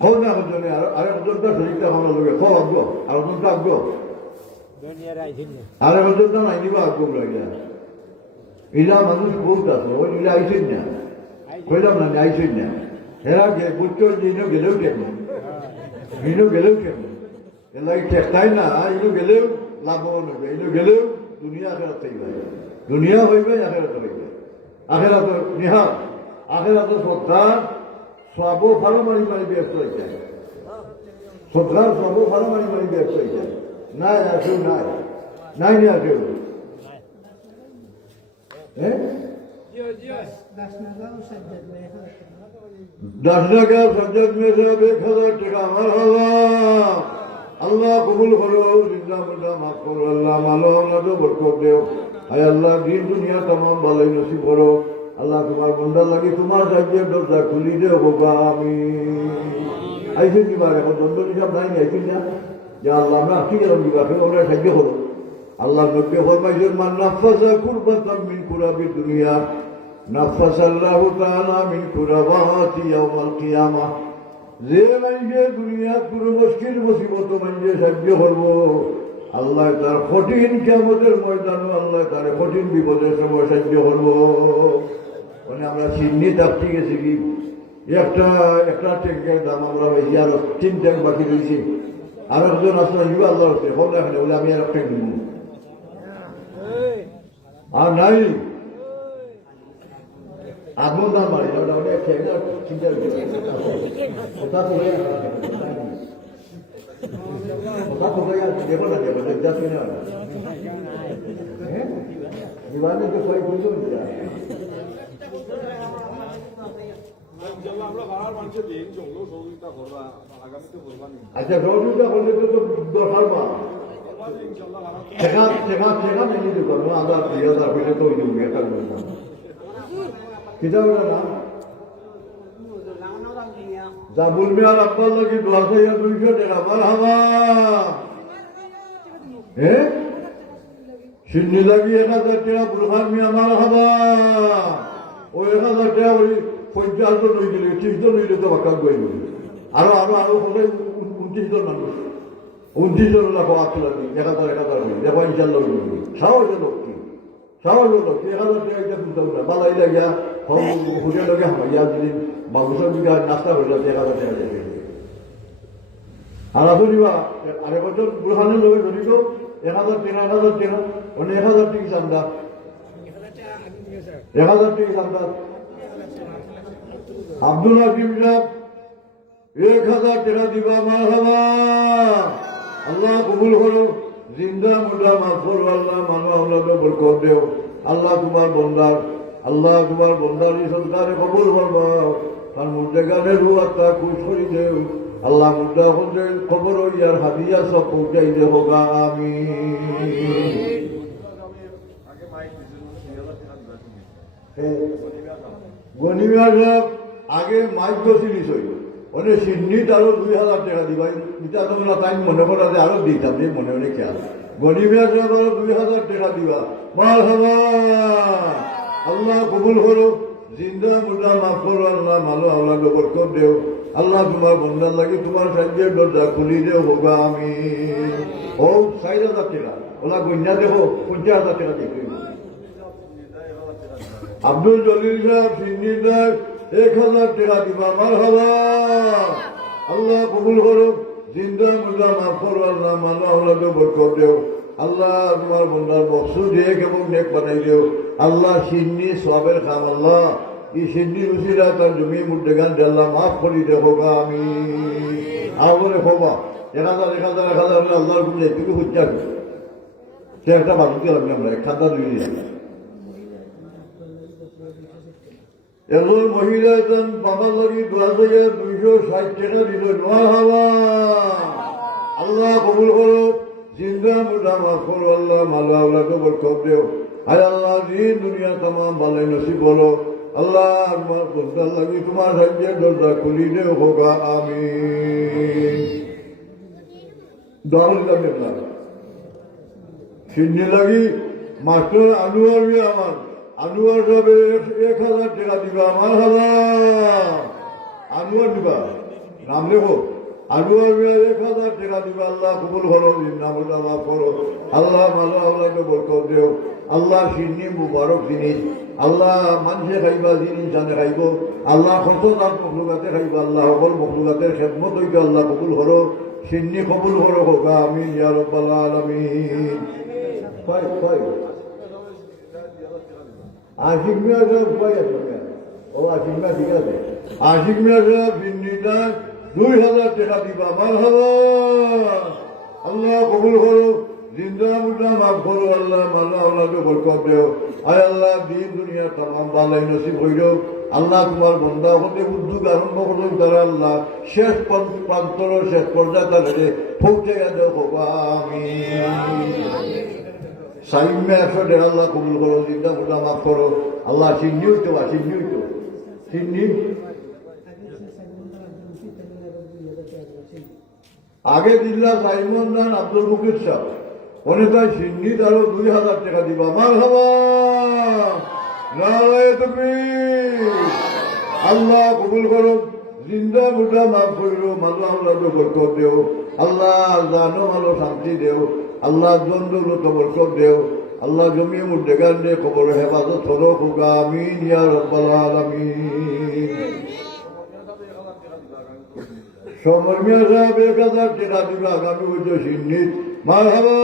খো না হজনে আরেকজনটা শরীরটা ভালো লাগে, খো আগ্রহ আরেকজনটা আগ্রহ আরেকজনটা নাই দিবা আগ্রহ লাগে। ইলা মানুষ বহুত আছে, ওই ইলা আইসেন না, কইলাম না আইসেন না। এরা বুঝছো ইনো গেলেও কেমন, ইনো গেলেও কেমন, এলা ঠেকতাই না, ইনো গেলেও লাভবান হবে, ইনো গেলেও দুনিয়া আখেরাত থাকবে, দুনিয়া হইবে আখেরাত হইবে। আখেরাত নিহার, আখেরাত সত্তার সব ভালো মারি মারি ব্যস্ত হয়ে যায়, সত্তার সব ভালো মারি মারি ব্যস্ত হয়ে যায়। নাই আসেও নাই, নাই না আসেও দাসনাগা সজ্জাদ মেয়ে 1,000 টাকা। মারহাবা, আল্লাহ কবুল করো, জিন্দা মুর্দা মাফ করো আল্লাহ, মালো আল্লাহকে বরকত দেও। আয় আল্লাহ দিন দুনিয়া तमाम ভালোই নসিব করো আল্লাহ। তোমার বন্দা লাগি তোমার সাহায্যের দরজা খুলি দেও বাবা আমি। আইসেন দিবার এখন দ্বন্দ্ব হিসাব নাই, আইসেন না যে আল্লাহ আমরা কি গেলাম দিবা, ওরা সাহায্য করো। আল্লাহ নবী ফরমাইছেন মান নাফাসা কুরবাতাম মিন কুরাবি দুনিয়া নাফাসাল্লাহু তাআলা মিন কুরাবাতি ইয়াউমাল কিয়ামাহ। যে মানুষে দুনিয়াত কোনো মুশকিল মুসিবত মানুষে সাহায্য করবো, আল্লাহ তার কঠিন কিয়ামতের ময়দানে আল্লাহ তার কঠিন বিপদের সময় সাহায্য করবো। মানে আমরা সিডনি তাপতে গেছি কি একটা ট্যাঙ্কের দাম আমরা বেশি, আর 3 ট্যাঙ্ক বাকি রয়েছে। আর একজন আসলে আল্লাহ হচ্ছে হোক না বলে আমি আর একটা দিব আর নাই আগুন দাম মারি চিন্তা কথা দেব না দেব যাচ্ছি না দিবানে তো সবাই বুঝতে আচ্ছা সহযোগিতা করলে তো দরকার বা শেখা মেনে দিতে পারবো আমরা 2,000 ফিরে তো একটা কিতাব না জাবুল মিয়ার আব্বার লাগি 2,200 টাকা। মারহাবা, সিন্নি লাগি 1,000 টাকা। বুরহান মিয়া মারহাবা, ওই 1,000 টাকা ওই 50 জন হয়ে গেলে 30 জন হইলে তো বাক্কা গই আরো আরো আরো 29 জন মানুষ, 29 জন লাখ আসলে 1,000 দেখো ইনশাল্লাহ সাহস লক্ষ্মী, সাহস লক্ষ্মী 1,000 টাকা এটা তুলতে না বালাই লাগিয়া হোটেল লগে হামাইয়া যদি মাংসের বিঘা নাস্তা হইলে 1,000 টাকা যাবে। আর আসলে আরেক বছর বুরহানের লগে ধরিত 1,000 টাকা 1,000 টাকা মানে 1,000 টাকা চান্দা, 1,000 টাকা চান্দা। আব্দুল হাকিম সাহেব 1,000 টাকা দিবা। মারহাবা, আল্লাহ কবুল করো, জিন্দা মুর্দা মাফ করো আল্লাহ, মানো আল্লাহকে বরকত দেও আল্লাহ। তোমার বন্দার আল্লাহ তোমার বন্দার এই সরকারে কবুল করবো, তার মুর্দাগানে রু আত্মা খুশ করি দেও আল্লাহ। মুর্দা হলে খবর ইয়ার হাদিয়া সব পৌঁছাই দেব গা আমি। গনিমিয়া সাহেব আগে মাইক বসিলিস হইল ওনে সিডনিত আরো 2,000 টাকা দিবাই, এটা তোমরা তাই মনে করা যে আরো দিতাম যে মনে মনে খেয়াল। গনিমিয়া সাহেব আরো 2,000 টাকা দিবা। মারহাবা, আল্লাহ কবুল করো, জিন্দা মুর্দা মাফ করো আল্লাহ, মালো আল্লাহকে বরকত দেও আল্লাহ। তোমার বন্দার লাগে তোমার সাহায্যের দরজা খুলি দেও হোগা আমি। ও 4,000 টাকা ওলা গন্যা দেখো 50,000 টাকা দিতে। আব্দুল জলিল সাহেব সিন্নিদার 1,000 টাকা দিবা। মারহাবা, আল্লাহ কবুল করো, জিন্দা মুর্দা মাফ করো আল্লাহ, মানো আল্লাহকে বরকত দেও আল্লাহ। তোমার বন্দার বক্স দিয়ে কেমন নেক বানাই দেও আল্লাহ। সিন্নি সবের খাম আল্লাহ এই সিন্নি রুচিরা তার জমি মুদ্দে গান আল্লাহ মাফ করি দেখো আমি আগুনে খোবা 1,000 আল্লাহর গুণ এটুকু হচ্ছে সে একটা বালুকে লাগবে আমরা 1,000 একজন মহিলা একজন বাবার লাগি 2,260 টাকা দিল আল্লাহ কবুল করো জিন্দা মুদা মাফ করো আল্লাহ মাল্লা আল্লাহকে বরকত দেও আয় আল্লাহ দিন দুনিয়া তামাম ভালাই নসিব বলো আল্লাহ আমার বন্ধার লাগি তোমার সাহায্যের দরজা খুলি দেও হোকা আমি দল যাবে না সিন্নি লাগি মাস্টার আনোয়ার আমার আনোয়ার যাবে 1,000 টাকা দিবা আমার হালা আনোয়ার দিবা নাম লেখো আনোয়ার 1,000 টাকা দিবা আল্লাহ কবুল করো নামটা মাফ করো আল্লাহ মাল্লা আল্লাহকে বরকত দেও আল্লাহ সিন্নি মুবারক জিনিস আল্লাহ মানুষে খাইবা জিনিস জানে খাইব আল্লাহ কত তার মখলুকাতে খাইবা আল্লাহ সকল মখলুকাতের খেদমত হইবে আল্লাহ কবুল করো সিন্নি কবুল করো হোকা আমিন ইয়া রাব্বাল আলামিন আশিক মিয়া সাহেব কই আছে ও আশিক মিয়া ঠিক আছে আশিক মিয়া সাহেব সিন্নিটা 2,000 টাকা দিবা মারহাবা আল্লাহ কবুল করো জিন্দা মুদা মাফ করো আল্লাহ মাল্লা আল্লাহকে বরকত দেও আয় আল্লাহ দিন দুনিয়া তামাম ভালাই নসিব হইল আল্লাহ তোমার বন্ধা হতে উদ্যোগ আরম্ভ করো তারা আল্লাহ শেষ প্রান্তর শেষ পর্যায়ে তাদের পৌঁছাইয়া দেও বাবা আমি সাইমে 100 টাকা আল্লাহ কবুল করো জিন্দা মুদা মাফ করো আল্লাহ সিন্নি হইতো সিন্নি আগে দিল্লা সাইমন দান আব্দুল মুকির সাহ উনি তাই সিন্নি তারও 2,000 টাকা দিবা মার হবা নারায়ে তাকবীর আল্লাহ কবুল করো জিন্দা মুদা মাফ করো মাল্লা আল্লাহকে বরকত দেও আল্লাহ জানো ভালো শান্তি দেও আল্লাহ জন্দুলত বরকত দেও আল্লাহ জমি মুদ্দেগান দে খবর হেফাজত করো হোকা আমিন ইয়া রাব্বাল আলামিন সমর মিয়া সাহেব 1,000 টাকা দিবা আগামী বছর সিন্নি মারহাবা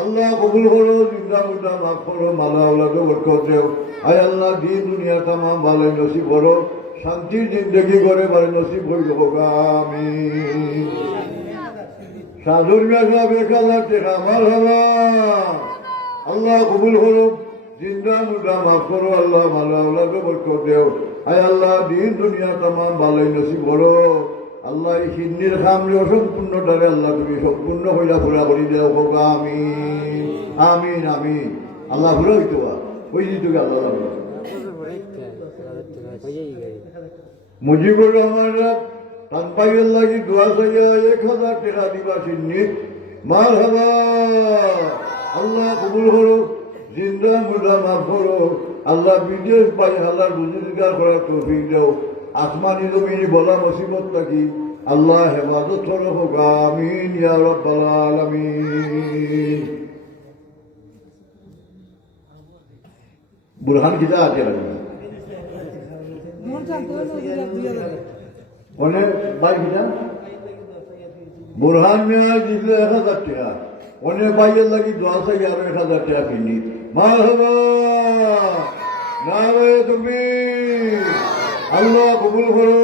আল্লাহ কবুল করো জিন্দা মুদা মাফ করো মাল্লা আল্লাহকে বরকত দেও আয় আল্লাহ দিন দুনিয়া তামাম ভালো নসিব করো শান্তির জিন্দগি করে ভালো নসিব হইল হোকা আমিন সাধুর মিয়া সাহেব 1,000 টাকা মারহাবা আল্লাহ কবুল করো জিন্দা মুদা মাফ করো আল্লাহ মাল্লা আল্লাহকে বরকত দেও আয় আল্লাহ দিন দুনিয়া তামাম ভালো নসিব করো আল্লাহ এই সিন্নির খামরে অসম্পূর্ণ ডালে আল্লাহ তুমি সম্পূর্ণ হইলা পুরা করি দেও হোকা আমিন আমিন আমিন আল্লাহ পুরা হইতো ওই দিতে আল্লাহ মুজিবুর রহমান তানপাইয়ের লাগি দোয়া চাইয়া 1,000 টাকা দিবা সিন্নি মারহাবা আল্লাহ কবুল করো জিন্দা মুদা মাফ করো আল্লাহ বিদেশ পাই আল্লাহ রোজগার করার তৌফিক দাও আসমানি জমিনি বলা মুসিবত থাকি আল্লাহ হেফাজত করো হোক আমিন ইয়া রাব্বাল আলামিন বুরহান কিতা আছে অনেক ভাই কিতা বুরহান মিয়া দিলে 1,000 টাকা অনেক ভাইয়ের লাগি দোয়া চাই আর 1,000 টাকা কিনি মারহাবা নারায়ে তাকবীর আল্লাহ কবুল করো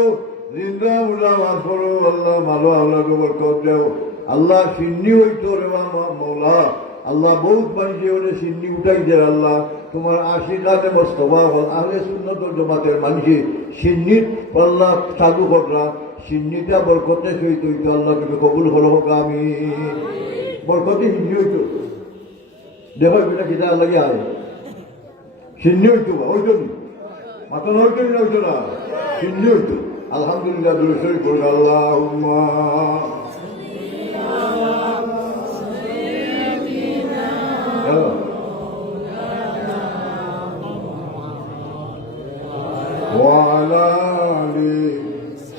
জিন্দা মুদা মাফ করো আল্লাহ মালো আল্লাহকে বরকত দেও আল্লাহ সিন্নি হইতো রে মৌলা আল্লাহ বহুত মানুষে ওরে সিন্নি উঠাই দেয় আল্লাহ তোমার আশীর্বাদে মোস্তফা হল আহলে সুন্নাত ওয়াল জামাতের মানুষে সিন্নির আল্লাহ সাধু করলা সিন্নিটা বরকতে সহিত হইতো আল্লাহ তুমি কবুল করো হোক আমি বরকতে সিন্নি হইতো দেখো এটা কিতা আল্লাহ আয় সিন্নি হইতো হইতো নি মাথা হইতো না হইতো না সিন্নি হইতো আলহামদুলিল্লাহ দুরূদ পড়ি আল্লাহুম্মা وعلى آل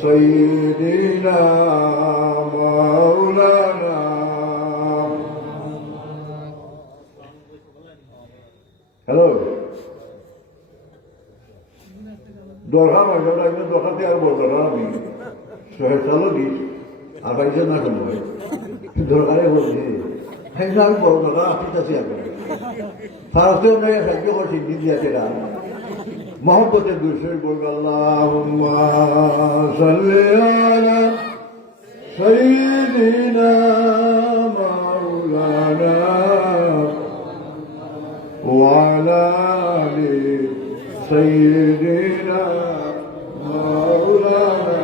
سيدنا مولانا হ্যালো দরকার দরকারতে আর বলতো না আমি চালো দিস আর বাইশে না শুনবো দরকারে বলছি হ্যাঁ আমি বড় দরকার আসতে চাচ্ছি আপনার সারাতেও নাই সাহায্য করছি দিদি আছে মোহাম্মতের দুশোর বলব আল্লাহুম্মা সাল্লি আলা সাইয়্যিদিনা মাওলানা ওয়া আলা আলি সাইয়্যিদিনা মাওলানা।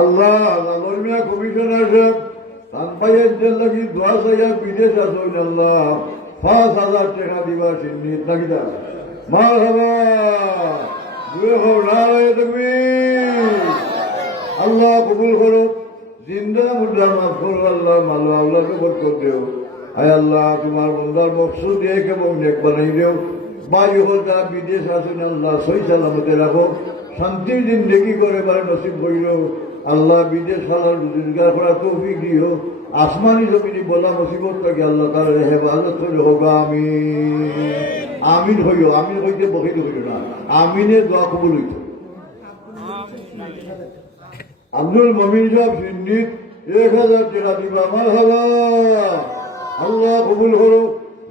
আল্লাহ লালমিয়া কমিশনার সাহেব তানপাইয়ের লাগি দোয়া চাইয়া বিদেশ আসুন আল্লাহ 5,000 টাকা দিবা সিন্নি নাকিদা মার হবা দুয়ে হো নারায় তুমি আল্লাহ কবুল করো জিন্দা মুদ্রা মাফ করো আল্লাহ মালো আল্লাহকে বরকত দেও। আয় আল্লাহ তোমার বন্দার মকসুদ এক এবং নেক বানাই দেও। বায়ু হতা বিদেশ আসুন আল্লাহ সই সালামতে রাখো শান্তির জিন্দেগি করে বার নসিব করিল আল্লাহ বিদেশ সালার রোজগার করা তৌফিক দিও। আসমানি জমিনি বলা মুসিবত থেকে আল্লাহ তার হেফাজত করে হোক আমিন হইও আমিন হইতে বকিত হইল না আমিনে দোয়া কবুল হইত। আব্দুল মমিন সাহেব সিন্নিত 1,000 টাকা দিবা মার হবা আল্লাহ কবুল করো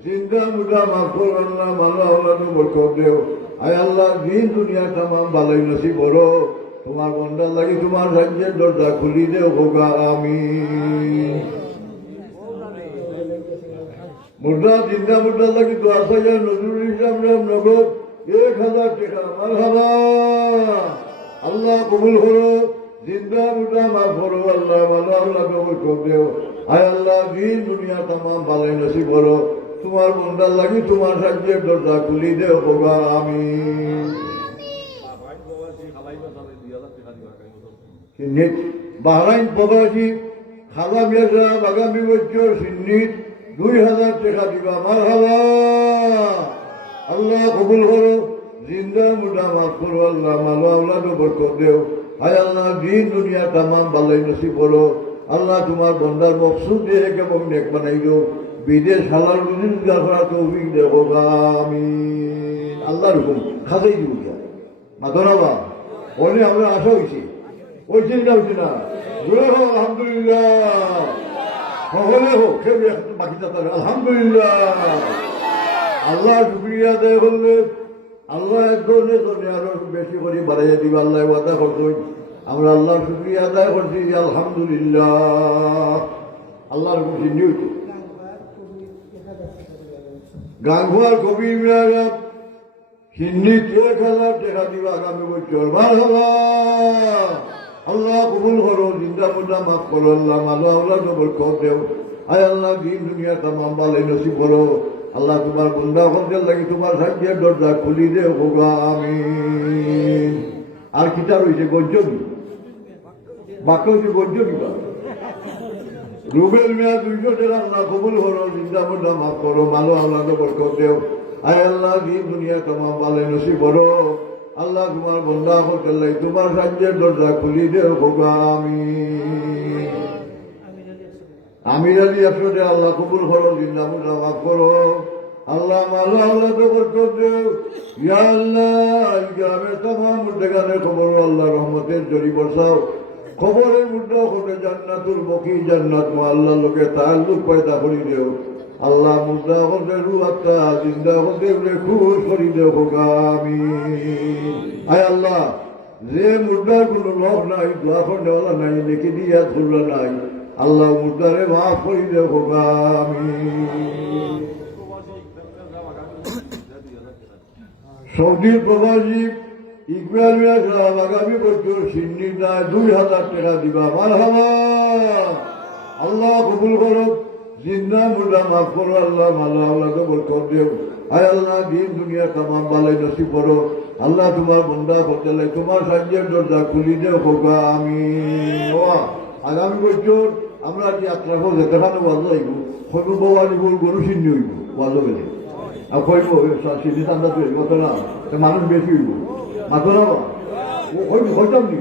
জিন্দা মুদা মাফ করো আল্লাহ মাল্লা আল্লাহ বরকত দেও। আয় আল্লাহ দিন দুনিয়া তামাম ভালোই নসিব করো তোমার বন্দার লাগি তোমার রাজ্যের দরজা খুলি দেও হোগা আমিন। মুর্দা জিন্দা মুর্দার লাগি দোয়া চাইয়া নজরুল ইসলাম রাম নগদ 1,000 টাকা মারহাবা আল্লাহ কবুল করো জিন্দা মুর্দা মাফ করো আল্লাহ মাল্লা আল্লাহ বরকত দেও। আয় আল্লাহ দিন দুনিয়া তামাম ভালোই নসিব করো তোমার বন্দার লাগি তোমার রাজ্যের দরজা খুলি দেও হোগা আমিন। বাহরাইন প্রবাসী খালা মিয়াজা আগামী বছর সিন্নিত 2,000 টাকা দিবা মার হবা আল্লাহ কবুল করো জিন্দা মুদা মাফ করো আল্লাহ মালো আল্লাহ বরকত দেও। হায় আল্লাহ দিন দুনিয়া তামাম ভালোই নসিব করো আল্লাহ তোমার বন্দার মকসুদ দিয়ে এবং নেক বানাই দেও বিদেশ হালাল রোজগার করা তৌফিক দেও আমিন। আল্লাহর হুকুম খাজাই দিব গিয়া মাদনাবা বলে আমরা আশা হয়েছি ওই চিন্তা হচ্ছে না জোরে হোক আলহামদুলিল্লাহ সকলে হোক সে বাকি যাতে আলহামদুলিল্লাহ আল্লাহ শুক্রিয়া আদায় করলে আল্লাহ একজনের জন্য আরো বেশি করে বাড়াইয়া দিবে আল্লাহ ওয়াদা করতেন আমরা আল্লাহ শুক্রিয়া আদায় করছি আলহামদুলিল্লাহ আল্লাহর খুশি নিউজ গাঙ্গুয়ার কবি ইমরান সিন্নি 1,000 টাকা দিবা আগামী বছর মার হবা আল্লাহ কবুল করো জিন্দা মুদা মাফ করো আল্লাহ মালো আল্লাহ বরকত দেও। আয় আল্লাহ দিন দুনিয়া তামাম ভালোই নসিব করো আল্লাহ তোমার বন্দা বন্দের লাগি তোমার সাহায্যের দরজা খুলি দেও হোগা আমিন। আর কিতা রয়েছে গজ্জনি বাক্য হচ্ছে গজ্জনি বা রুবেল মিয়া 200 টাকা আল্লাহ কবুল করো জিন্দা মুদা মাফ করো মালো আল্লাহ বরকত দেও। আয় আল্লাহ দিন দুনিয়া তামাম ভালোই নসিব করো আল্লাহ তোমার বন্দা বন্দের লাগি তোমার সাহায্যের দরজা খুলি দেও হোগা আমিন। আমির আলী 100 টাকা আল্লাহ কবুল করো জিন্দা মুদা মাফ করো আল্লাহ মালো আল্লাহ বরকত দেও। ইয়া আল্লাহ গ্রামের তামাম মুর্দেগানের খবর আল্লাহ রহমতের জড়ি বর্ষাও খবরের মুদ্রা ওখানে জান্নাতুল বকি জান্নাত আল্লাহ লোকে তাল্লুক পয়দা করি দেও আল্লাহ মুদ্রা ওখানে রু আত্মা জিন্দা ওখানে খুশ করি দেও হোগা আমিন। আয় আল্লাহ যে মুদ্রার কোনো লোভ নাই দোয়া করনেওয়ালা নাই লিখে দিয়া খুললা নাই আল্লাহ মুদ্রারে মাফ করি দেও হোগা আমিন। সৌদির প্রবাসী ইকবাল মিয়া সাহেব আগামী বছর সিন্নির দায় 2,000 টাকা দিবা মার হবা আল্লাহ কবুল করো জিন্দা মুর্দা মাফ করো আল্লাহ মাল্লা আল্লাহকে বরকত দেও। আয় আল্লাহ দিন দুনিয়া তামাম ভালোই নসিব করো আল্লাহ তোমার বন্দা করতে তোমার সাহায্যের দরজা খুলি দেও হোগা আমিন। আগামী বছর আমরা যাত্রা করবো যেখানে ওয়াজ হইব হইব বাবা গরু সিন্নি হইব ওয়াজ গেলে আর কইব সিন্নি ঠান্ডা তৈরি কত না মানুষ বেশি হইব মাতো না হইব হইতাম নি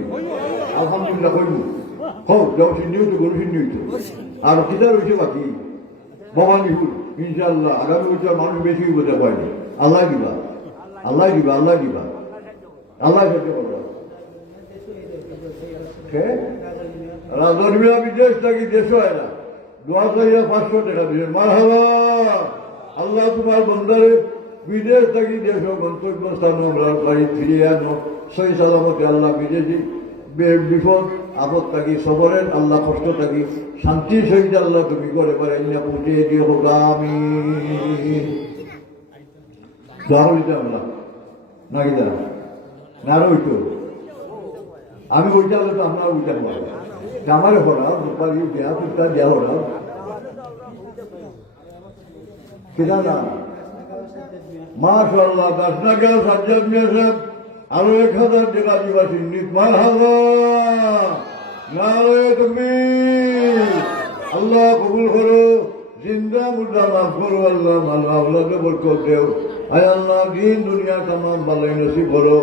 আলহামদুলিল্লাহ হইব হোক যাও সিন্নি হইতো গরু সিন্নি হইতো আর কিতা রয়েছে বাকি ভবানী হুল ইনশাআল্লাহ আগামী বছর মানুষ বেশি হইব পাইনি আল্লাহ দিবা আল্লাহ দিবা আল্লাহ দিবা আল্লাহ সহ্য করবা রাজনীতি বিদেশ থাকি দেশ হয় না দোয়া চাইয়া 500 টাকা দিলেন মারহাবা। আল্লাহ তোমার বন্দারে বিদেশ থাকি দেশ গন্তব্যস্থান আমরা বাড়ি ফিরিয়ে আনো সহি সালামতে। আল্লাহ বিদেশি বিপদ আপদ থাকি সবরের আল্লাহ কষ্ট থাকি শান্তির সহিত আল্লাহ তুমি করে পারেন না পৌঁছিয়ে দিয়ে হোক আমি দোয়া করিতে আমরা নাকি না আর ওইটো আমি ওইটা হলে তো আমরা ওইটা পাবো আমার হরাও রূপালি দেয়া পুস্তা দেওয়া হরাও কেনা না মাশাআল্লাহ দাসনা গেল সাজ্জাদ মিয়া সাহেব আরো 1000 টাকা দিবা সিন্নিত মারহাবা নারে তুমি আল্লাহ কবুল করো জিন্দা মুর্দা মাফ করো আল্লাহ মালা আল্লাহকে বরকত দেও আয় আল্লাহ দিন দুনিয়া तमाम ভালোই নসিব করো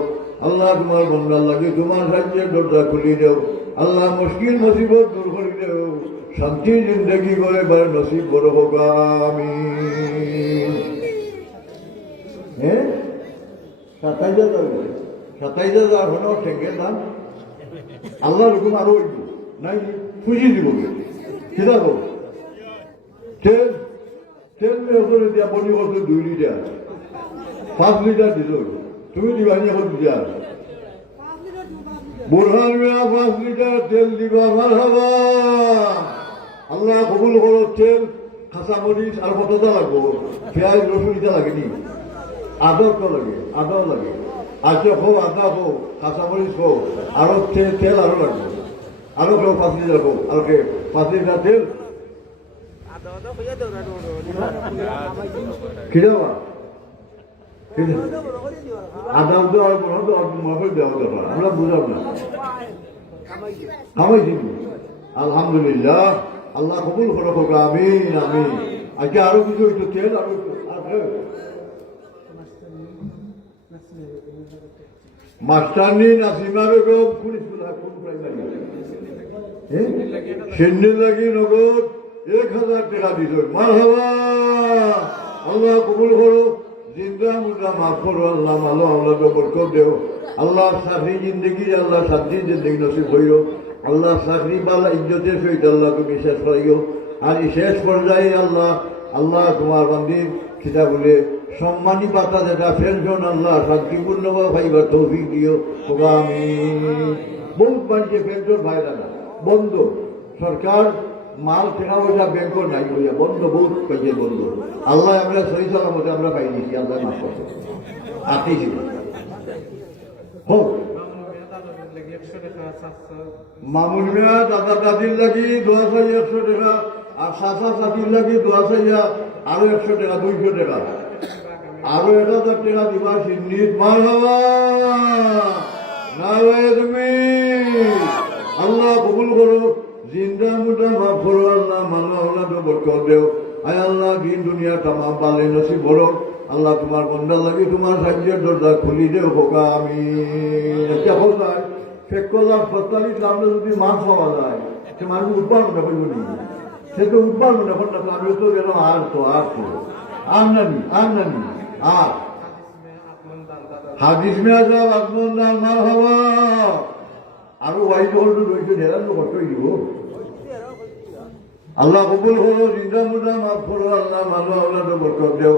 আল্লাহ তোমার বন্দার লাগে তোমার সাহায্যের দরজা খুলি দেও আল্লাহ মুশকিল মুসিবত দূর করে দেও শান্তির জিন্দগি করে বার নসিব করো হোক আমিন। হ্যাঁ 27,000 হলো ঠেকের দাম আল্লাহর হুকুম আরো নাই খুঁজি দিব কি যাবো তেল তেল মেয়ে দিয়া বনি বছর 2 লিটার 5 লিটার দিল তুমি দিবা এখন দিয়া বুরহান মিয়া 5 লিটার তেল দিবা মারহাবা। আল্লাহ কবুল করো তেল খাসা মরিচ আর কতটা লাগবো পেঁয়াজ রসুন ইটা লাগেনি আদাও তো লাগে আদাও লাগে আচ্ছা হো আদা হো কাঁচা মরিচ হো আরো তেল আরো লাগবে আরো কেউ 5 লিটার হো আর 5 লিটার তেল কি দেওয়া আদাম তো আর কোনো তো মহল দেওয়া দরকার আমরা বুঝলাম না খামাই দিব আলহামদুলিল্লাহ আল্লাহ কবুল করো হোক আমিন আমিন। আজকে আরো কিছু হইতো তেল আরো মাস্টারনি নাসিমা বেগম কোন প্রাইমারি সেন্ডিল লাগি নগদ 1000 টাকা দিল মারহাবা। আল্লাহ কবুল করো জিন্দা মুর্দা মাফ করো আল্লাহ ভালো আল্লাহকে বরকত দেও আল্লাহ চাকরি জিন্দগি আল্লাহ শান্তির জিন্দগি নসিব হইও আল্লাহ চাকরি বালা ইজ্জতের সহিত আল্লাহ তুমি শেষ করাইও আর এই শেষ পর্যায়ে আল্লাহ আল্লাহ তোমার বান্দির সেটা বলে সম্মানী পাতা যেটা পেনশন আল্লাহ শান্তিপূর্ণভাবে পাইবার তৌফিক দিও আমি বহুত বাড়িতে পেনশন ভাইরা না বন্ধ সরকার মাল টাকা পয়সা ব্যাংকর নাই বইয়া বন্ধ বহুত পাইছে বন্ধ আল্লাহ আমরা সহি সালামতে আমরা পাই দিয়েছি আল্লাহ মাফ করতে আঁকিয়েছিল হোক মামুন মিয়া দাদা দাদির লাগি 2100 টাকা আর চাচা চাচির লাগি দোয়া চাইয়া আরো 100 টাকা 200 টাকা আরো 1000 টাকা দিবা সিন্নিত মারহাবা নারায়ে তুমি আল্লাহ কবুল করো জিন্দা মুর্দা মাফ করো আল্লাহ মানো আল্লাহ তো বরকত দেও আয় আল্লাহ দিন দুনিয়া तमाम পালে নসিব করো আল্লাহ তোমার বন্দার লাগি তোমার সাহায্যের দরজা খুলি দেও হোক আমিন। একটা কোথায় ফেকলাম 45 আমরা যদি মাছ পাওয়া যায় সে মানুষ উৎপাদন করবো নি সে তো উৎপাদন এখন না আমি তো গেল আর তো আর নানি আর হাদিস মেয়া সাহেব আত্মন দান মারহাবা আরো ওয়াইড হোল্ড রয়েছে হেরান তো কষ্ট দিব আল্লাহ কবুল করো জিন্দা মুর্দা মাফ করো আল্লাহ মানো আল্লাহ তো বরকত দেও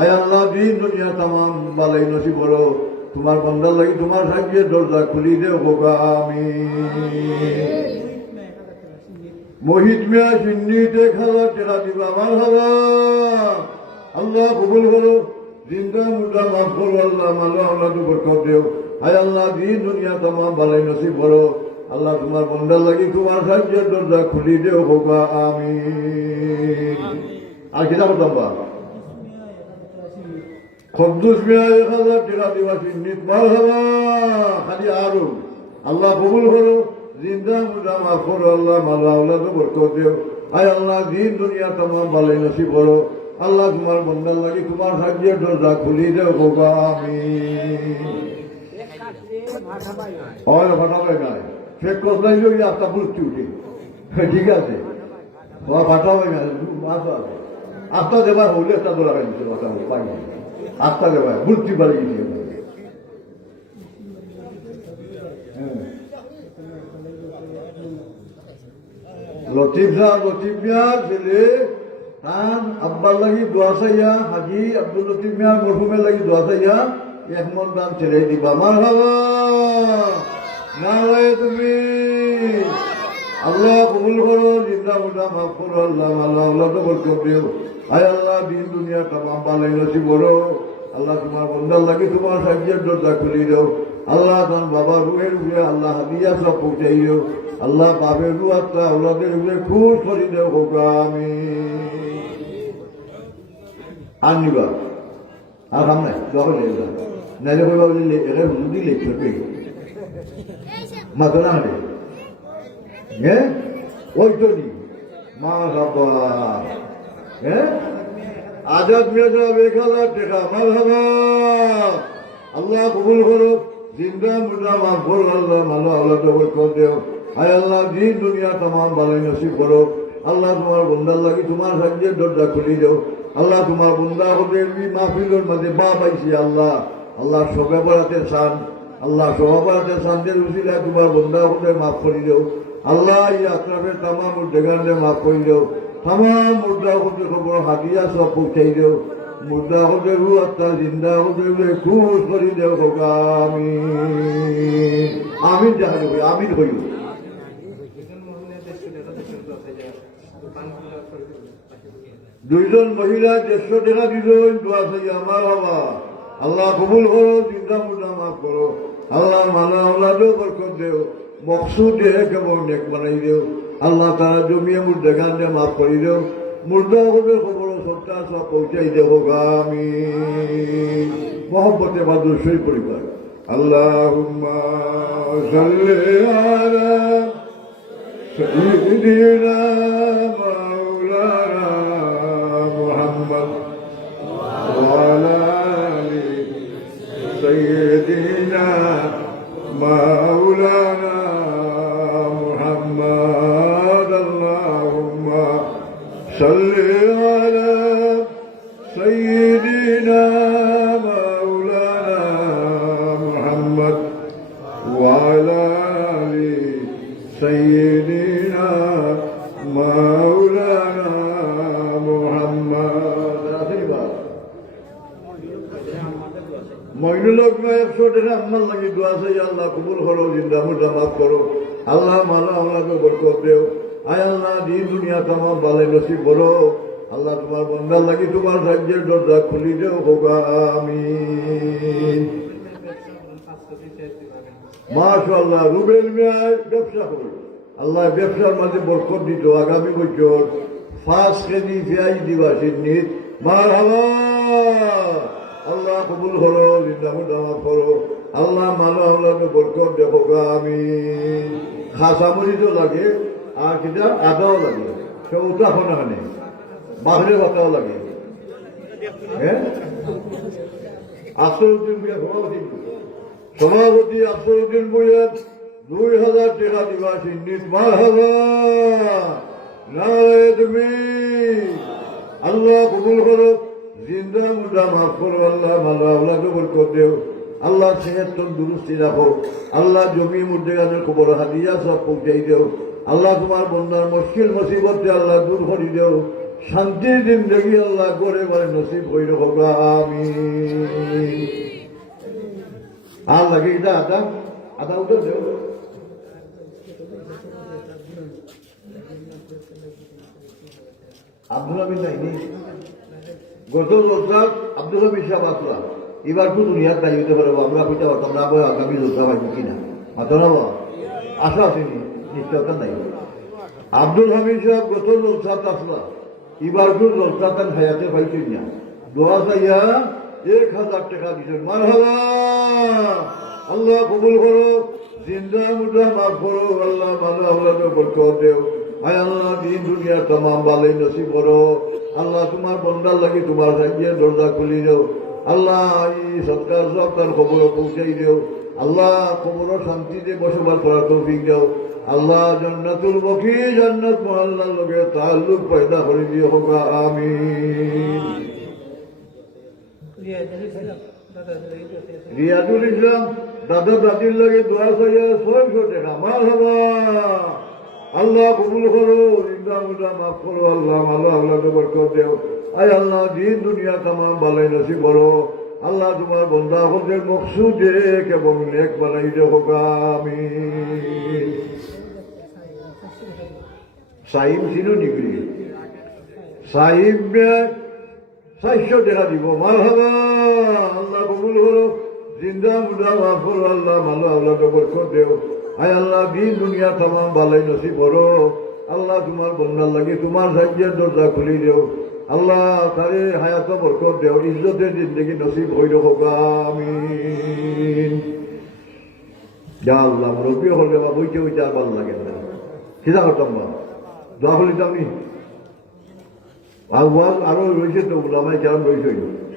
আয় আল্লাহ দিন দুনিয়া तमाम বালাই নসিব করো তোমার বন্দার লাগি তোমার সাহায্যের দরজা খুলি দেও বোকা আমি মোহিত মিয়া সিন্নিত 1000 টাকা দিবা মারহাবা আল্লাহ কবুল করো জিন্দা মুর্দা মাফ করো আল্লাহ মানো আল্লাহ তো বরকত দেও আয় আল্লাহ দিন দুনিয়া तमाम বালাই নসিব করো আল্লাহ তোমার বন্দার লাগি তোমার সাহায্যের দরজা খুলি দেও বোকা আমি আর কিতা করতাম বা কদ্দুস মিয়া 1000 টাকা দিবা সিন্নিত মারহাবা খালি আরো আল্লাহ কবুল করো জিন্দা মুর্দা মাফ করো আল্লাহ মালা আল্লাহকে বরকত দেও আয় আল্লাহ দিন দুনিয়া तमाम ভালোই নসিব করো আল্লাহ তোমার বন্দার লাগি তোমার সাহায্যের দরজা খুলি দেও বোকা আমি হয় ফাটাবে নাই ফেক কসলাই লই আস্তা বুঝছি উঠি ঠিক আছে ফাটাবে না আস্তা দেবার হলে একটা দোলা দিচ্ছে পাই আস্তা দেবার বুঝতে পারি গেছি ল লতিফ মিয়া ছেলে তার আব্বার লাগি দোয়া চাইয়া হাজি আব্দুল লতিফ মিয়া মরহুমের লাগি দোয়া চাইয়া এক মন দান ছেড়ে দিবা মার বাবা না তুমি আল্লাহ কবুল করো জিন্দা মুদা মাফ করো আল্লাহ আল্লাহ আল্লাহ তো বরকত দিও আয় আল্লাহ দিন দুনিয়া তামাম বালাই নসিব করো আল্লাহ তোমার বন্দার লাগে তোমার সাহায্যের দরজা খুলি দাও আল্লাহ তার বাবা রুহের উপরে আল্লাহ হাদিয়া সব পৌঁছাই দাও আল্লাহ বাবের রু আত্মা ওলাদের উপরে খুশ করি দেও হোক আমি আর নিবা আর হাম নাই যখন নাইলে কইবা বলি এখানে হুজুরি লেখছে পেয়ে মাথা না হাঁটে হ্যাঁ ওই তো নি মা বাবা হ্যাঁ আজাদ মিয়া সাহেব 1000 টাকা মার বাবা আল্লাহ কবুল করো জিন্দা মুর্দা মাফ করো আল্লাহ মালো আল্লাহ জবর কর দেও হায় আল্লাহ দিন দুনিয়া तमाम বালাই নসিব করো আল্লাহ তোমার বন্দার লাগি তোমার সাহায্যের দরজা খুলি দাও আল্লাহ তোমার বন্দা ওদের মাহফিলের মাঝে বা পাইছি আল্লাহ আল্লাহ সবে বরাতে চান আল্লাহ সবে বরাতে চানদের উসিলা তোমার বন্দা ওদের মাফ করি দাও আল্লাহ এই আত্রাফের तमाम উদ্দেগানরে মাফ করি দাও तमाम মুর্দা ওদের খবর হাদিয়া সব পৌঁছাই দাও মুর্দা ওদের রু আত্মা জিন্দা ওদের খুশ করি দাও হোকা আমিন জাহাজ আমিন হইল দুইজন মহিলা 150 টাকা দিল দোয়া চাই আমার বাবা আল্লাহ কবুল করো জিন্দা মুর্দা মাফ করো আল্লাহ মালা আওলাদও বরকত দেও মকসুদ কেবল নেক বানাই দেও আল্লাহ তারা জমিয়ে মুর্দা গান্ধে মাফ করি দেও মুর্দা হবে খবর সবটা সব পৌঁছাই দেব আমি মোহব্বতে বাদুর সই পরিবার আল্লাহুম্মা সাল্লি আলা সাইয়্যিদিনা মাওলানা মুহাম্মদ ওয়া আলা আলি সাইয়্যিদিনা মাওলানা মুহাম্মদ আল্লাহুম্মা সাল্লি আলা সাইয়্যিদিনা মাওলানা মুহাম্মদ ওয়া আলা আলি সাইয়্যিদিনা মাওলানা মুহাম্মদ মইনুলক 100 টাকা আমার লাগি দোয়া চাই আল্লাহ কবুল করো জিন্দা মুর্দা মাফ করো আল্লাহ মালা আওলাদকে বরকত দেও আয় আল্লাহ দিন দুনিয়া तमाम বালাই নসিব করো আল্লাহ তোমার বন্দার লাগি তোমার সাহায্যের দরজা খুলি দেও হোক আমিন মাশাআল্লাহ রুবেল মিয়া ব্যবসা করো আল্লাহ ব্যবসার মাঝে বরকত দিত আগামী বছর 5 কেজি পেঁয়াজ দিবা সিন্নিত মারহাবা আল্লাহ কবুল করো জিন্দা মুর্দা মাফ করো আল্লাহ মালা আওলাদকে বরকত দেও হোক আমিন খাসামরিচও লাগে আর কিটা আদাও লাগে সব উত্তরাখণ্ডে বাহিরের ভাতাও লাগে হ্যাঁ আফসরউদ্দিন ভুইয়া সভাপতি আফসরউদ্দিন ভুইয়া 2000 টাকা দিবা সিন্নিত মারহাবা নারে তুমি আল্লাহ কবুল করো জিন্দা মুর্দা মাফ করো আল্লাহ মালা আওলাদকে বরকত দেও আল্লাহ সেহত তন্দুরুস্তি রাখো আল্লাহ জমি মুর্দেগানের খবর হাদিয়া সব পৌঁছাই দেও আল্লাহ তোমার বন্দার মুশকিল মুসিবতে আল্লাহ দূর করে দেও শান্তির জিন্দগি আল্লাহ করে মানে নসিব হয়ে হোক আমিন আর লাগে এটা আদা উঠে দেও আব্দুল হামিদ নাইনি গত জলসাত আব্দুল হামিদ সাহেব আসলা এবার তো দুনিয়ার তাই হইতে পারবো আমরা কইতে পারতাম না বই আগামী জলসা পাইব কিনা মাত্র না আশা আসেনি নিশ্চয়তা নাই আব্দুল হামিদ সাহেব গত জলসাত আসলা এবার তো জলসাতান হায়াতে পাইছেন না দোয়া চাইয়া 1000 টাকা দিছেন মারহাবা আল্লাহ কবুল করো জিন্দা মুর্দা মাফ করো আল্লাহ মালা আওলাদকে বরকত দেও আয় আল্লাহ দিন দুনিয়া तमाम বালাই নসিব করো আল্লাহ তোমার বন্দার লাগি তোমার সাহায্যের দরজা খুলি দেও আল্লাহ এই সরকার সব তার খবর পৌঁছাই দেও আল্লাহ খবর শান্তিতে বসবাস করার তৌফিক দাও আল্লাহ জান্নাতুল বকি জান্নাত মহল্লার লগে তাল্লুক পয়দা করে দিও হোক আমিন রিয়াদুল ইসলাম দাদা দাদির লগে দোয়া চাইয়া 600 টাকা মারহাবা আল্লাহ কবুল করো, জিন্দা মুর্দা মাফ করো, আল্লাহ মালো আল্লাহ বরকত দেও। আয় আল্লাহ দিন দুনিয়া তামাম বালাই নসিব করো। আল্লাহ তোমার বন্দা হদের মকসুদ এক এবং নেক বানাই দেও আমিন। সাহিব ছিল নিগড়ি সাহিব 400 টাকা দিব। মারহাবা, আল্লাহ কবুল করো, জিন্দা মুর্দা মাফ করো, আল্লাহ মালো আল্লাহ বরকত দেও। আয় আল্লাহ দিন দুনিয়া তামাম বালাই নসিব করো। আল্লাহ তোমার বন্দার লাগে তোমার সাহায্যের দরজা খুলি দেও। আল্লাহ তারে হায়াত বরকত দেও, ইজ্জতের জিন্দগি নসিব হইল হোক আমিন। যা আল্লাহ মুরব্বী হলে বা বইতে বইতে আর ভালো লাগে না, কিনা করতাম বা দোয়া করিতাম নি। আরো রয়েছে তো ওলামায়ে কেরাম রয়েছে,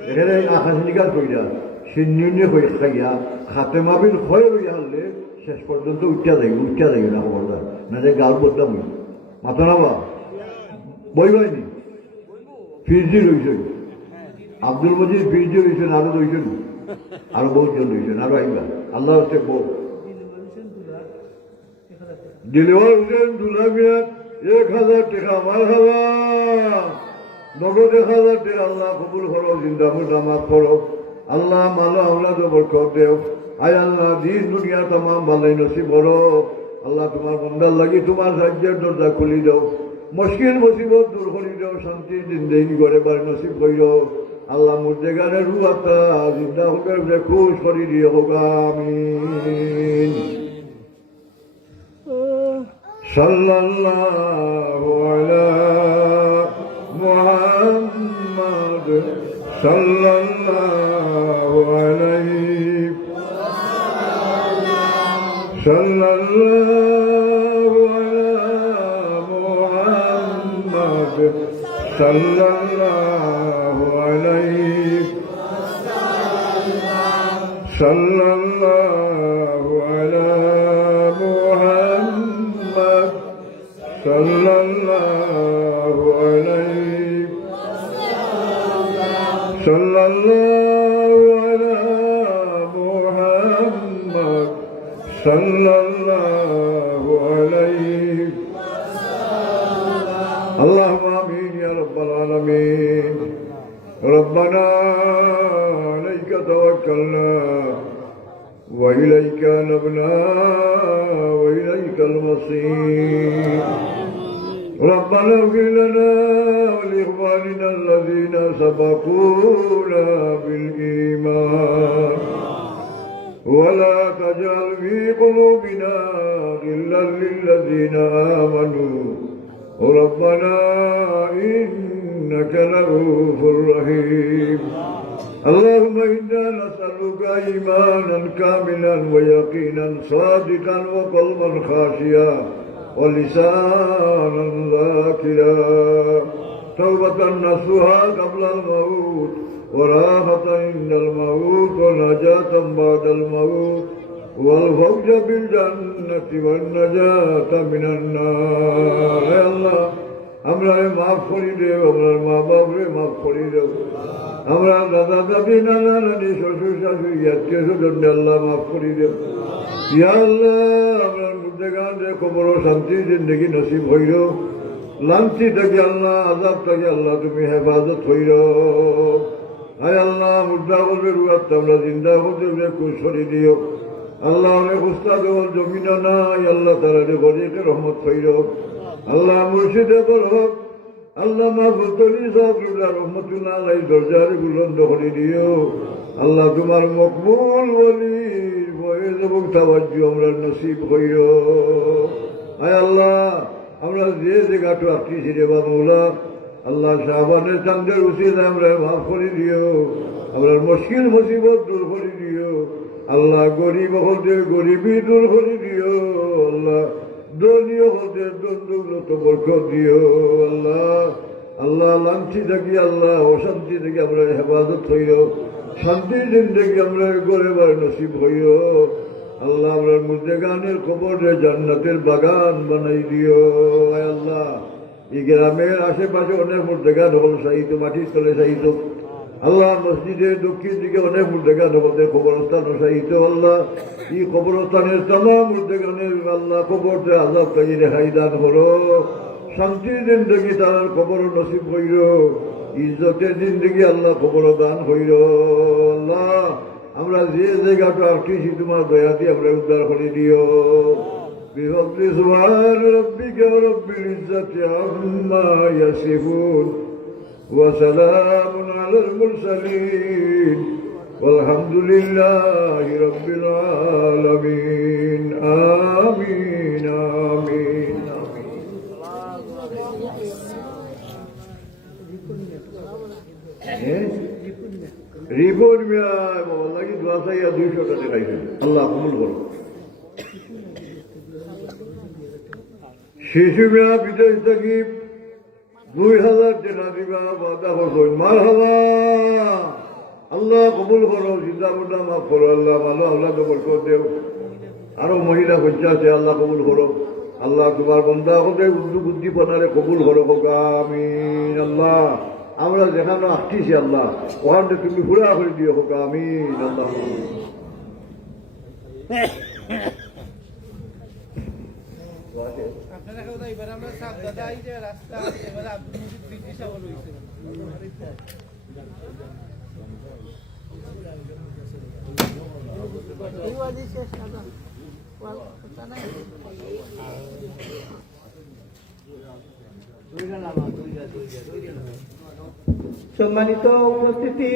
এখানে আকাশনিকার কইরা সিন্নি হয়ে খাইয়া খাতে মাবিল হয়ে রইয়া হলে শেষ পর্যন্ত উচ্চা যাই না খবরদার, না যে গাল বদলাম মাথা নাবা বই হয়নি। ফিরজি রয়েছেন আব্দুল মজিদ, ফিরজি রয়েছেন, আরো রয়েছেন, আরো বহুজন রয়েছেন, আরো আইবা আল্লাহ হচ্ছে বউ দিলওয়ার হোসেন দুলা মিয়া 1000 টাকা। মারহাবা, নগদ 1000 টাকা। আল্লাহ কবুল করো, জিন্দা মুর্দা মাফ করো, আল্লাহ মালো আওলাদ বরকত দেও। আয় আল্লাহ দিন দুনিয়া তামাম ভালাই নসিব করো। আল্লাহ তোমার বন্দার লাগি তোমার সাহায্যের দরজা খুলি দাও, মুশকিল মুসিবত দূর করি দাও, শান্তি জিন্দেগি করে বার নসিব কইর। আল্লাহ মুর্দেগানের রু আত্মা জিন্দা হোকের খুশ করি দিয়ে হোক আমিন। সাল্লাল্লাহু আলা মুহাম্মাদ সাল্লাল্লাহু আলাইহি সাল্লাল্লাহু আলা মুহাম্মাদ সাল্লাল্লাহু আলাইহি সাল্লাল্লাহু আলা মুহাম্মাদ সাল্লাল্লাহু আলাইহি সাল্লাল্লাহু আলা মুহাম্মাদ সাল্লাল্লাহু আলাইহি। اللهم آمين يا رب العالمين. ربنا عليك توكلنا وإليك نبنا وإليك المصير. ربنا اغفر لنا ولإخواننا الذين سبقونا بالإيمان ولا تجعل في قلوبنا غلا للذين آمنوا ربنا إنك رؤوف رحيم. اللهم إنا نسألك إيمانا كاملا ويقينا صادقا وقلبا خاشعا ولسانا ذاكرا، توبة نصوحا قبل الموت وراحة عند الموت ونجاة بعد الموت والفوز بالجنة والنجاة من النار. يا الله আমরা মাফ করি দেব, আমরা মা বাবরে মাফ করি দেব, আমরা দাদা দাদি নানা নানি শ্বশুর শাশুড়ি আত্মীয় স্বজন আল্লাহ মাফ করি দেব। ইয়া আল্লাহ আমরা মধ্যে গানে খবর শান্তি জিন্দগি নসিব হইল, লাঞ্চি থেকে আল্লাহ আজাব থেকে আল্লাহ তুমি হেফাজত হইল। আয় আল্লাহ মুদ্রা করবে রুয়াত আমরা জিন্দা করবে কুশরি দিও। আল্লাহ অনেক উস্তাদ জমিন নাই, আল্লাহ তারা বজেকে রহমত হইল। আল্লাহ মুর্শিদে বরক আল্লাহ মাহফুজলি সাহেবুল্লাহ রহমতুল্লাহ আলাই দরজার বুলন্দ করে দিও। আল্লাহ তোমার মকবুল বলি বয়েজ এবং তাওয়াজ্জু আমরা নসিব হইল। আয় আল্লাহ আমরা যে জায়গাটা আসছি রে বা মৌলা আল্লাহ শাহবানের চান্দের উচিত আমরা মাফ করে দিও, আমরা মুশকিল মুসিবত দূর করে দিও। আল্লাহ গরিব হতে গরিবই দূর করে দিও। আল্লাহ দলীয় হতে দ্বন্দ্বগুলো বরকত দিও। আল্লাহ আল্লাহ লাঞ্চি থাকি আল্লাহ অশান্তি থেকে আমরা হেফাজত হইল, শান্তির জিন্দেগি আমরা গড়ে বার নসিব হইল। আল্লাহ আমরা মধ্যে গানের খবরে জান্নাতের বাগান বানাই দিও। আল্লাহ এই গ্রামের আশেপাশে অনেক মধ্যে গান হল সাহিত্য মাটির তলে সাহিত্য আল্লাহ মসজিদের দক্ষিণ দিকে অনেক মুর্দেগান আমাদের কবরস্থান রসায়িত আল্লাহ এই কবরস্থানের তামাম মুর্দেগানের আল্লাহ কবরতে আজাব তাই রেহাই দান করো শান্তির জিন্দগি তার কবর নসিব হইল ইজ্জতের জিন্দগি আল্লাহ কবর দান হইল আল্লাহ আমরা যে জায়গাটা আসছি তোমার দয়াতে আমরা উদ্ধার করে দিও بفضل سبحان ربك رب العزة عما يصفون وسلام على المرسلين والحمد لله رب العالمين آمين آمين রিপোর্ট বাবা কি দোয়া চাইয়া 200 টাকা খাইছে আল্লাহ কবুল করো শিশু মেয়া বিদেশ থেকে 2000 টাকা দিবা বাধা করছেন মারহাবা আল্লাহ কবুল করো জিন্দা মুর্দা মাফ করো আল্লাহ ভালো আল্লাহ বরকত দেও আরো মহিলা বঞ্চা আছে আল্লাহ কবুল করো আল্লাহ তোমার বন্ধা হতে উর্দু বুদ্ধি পানারে কবুল করো আমিন আল্লাহ আমরা যেখানে আসছি আল্লাহ ওখানে তুমি ঘুরা করে দিও হোক আমিন আল্লাহ সম্মানিত উপস্থিতি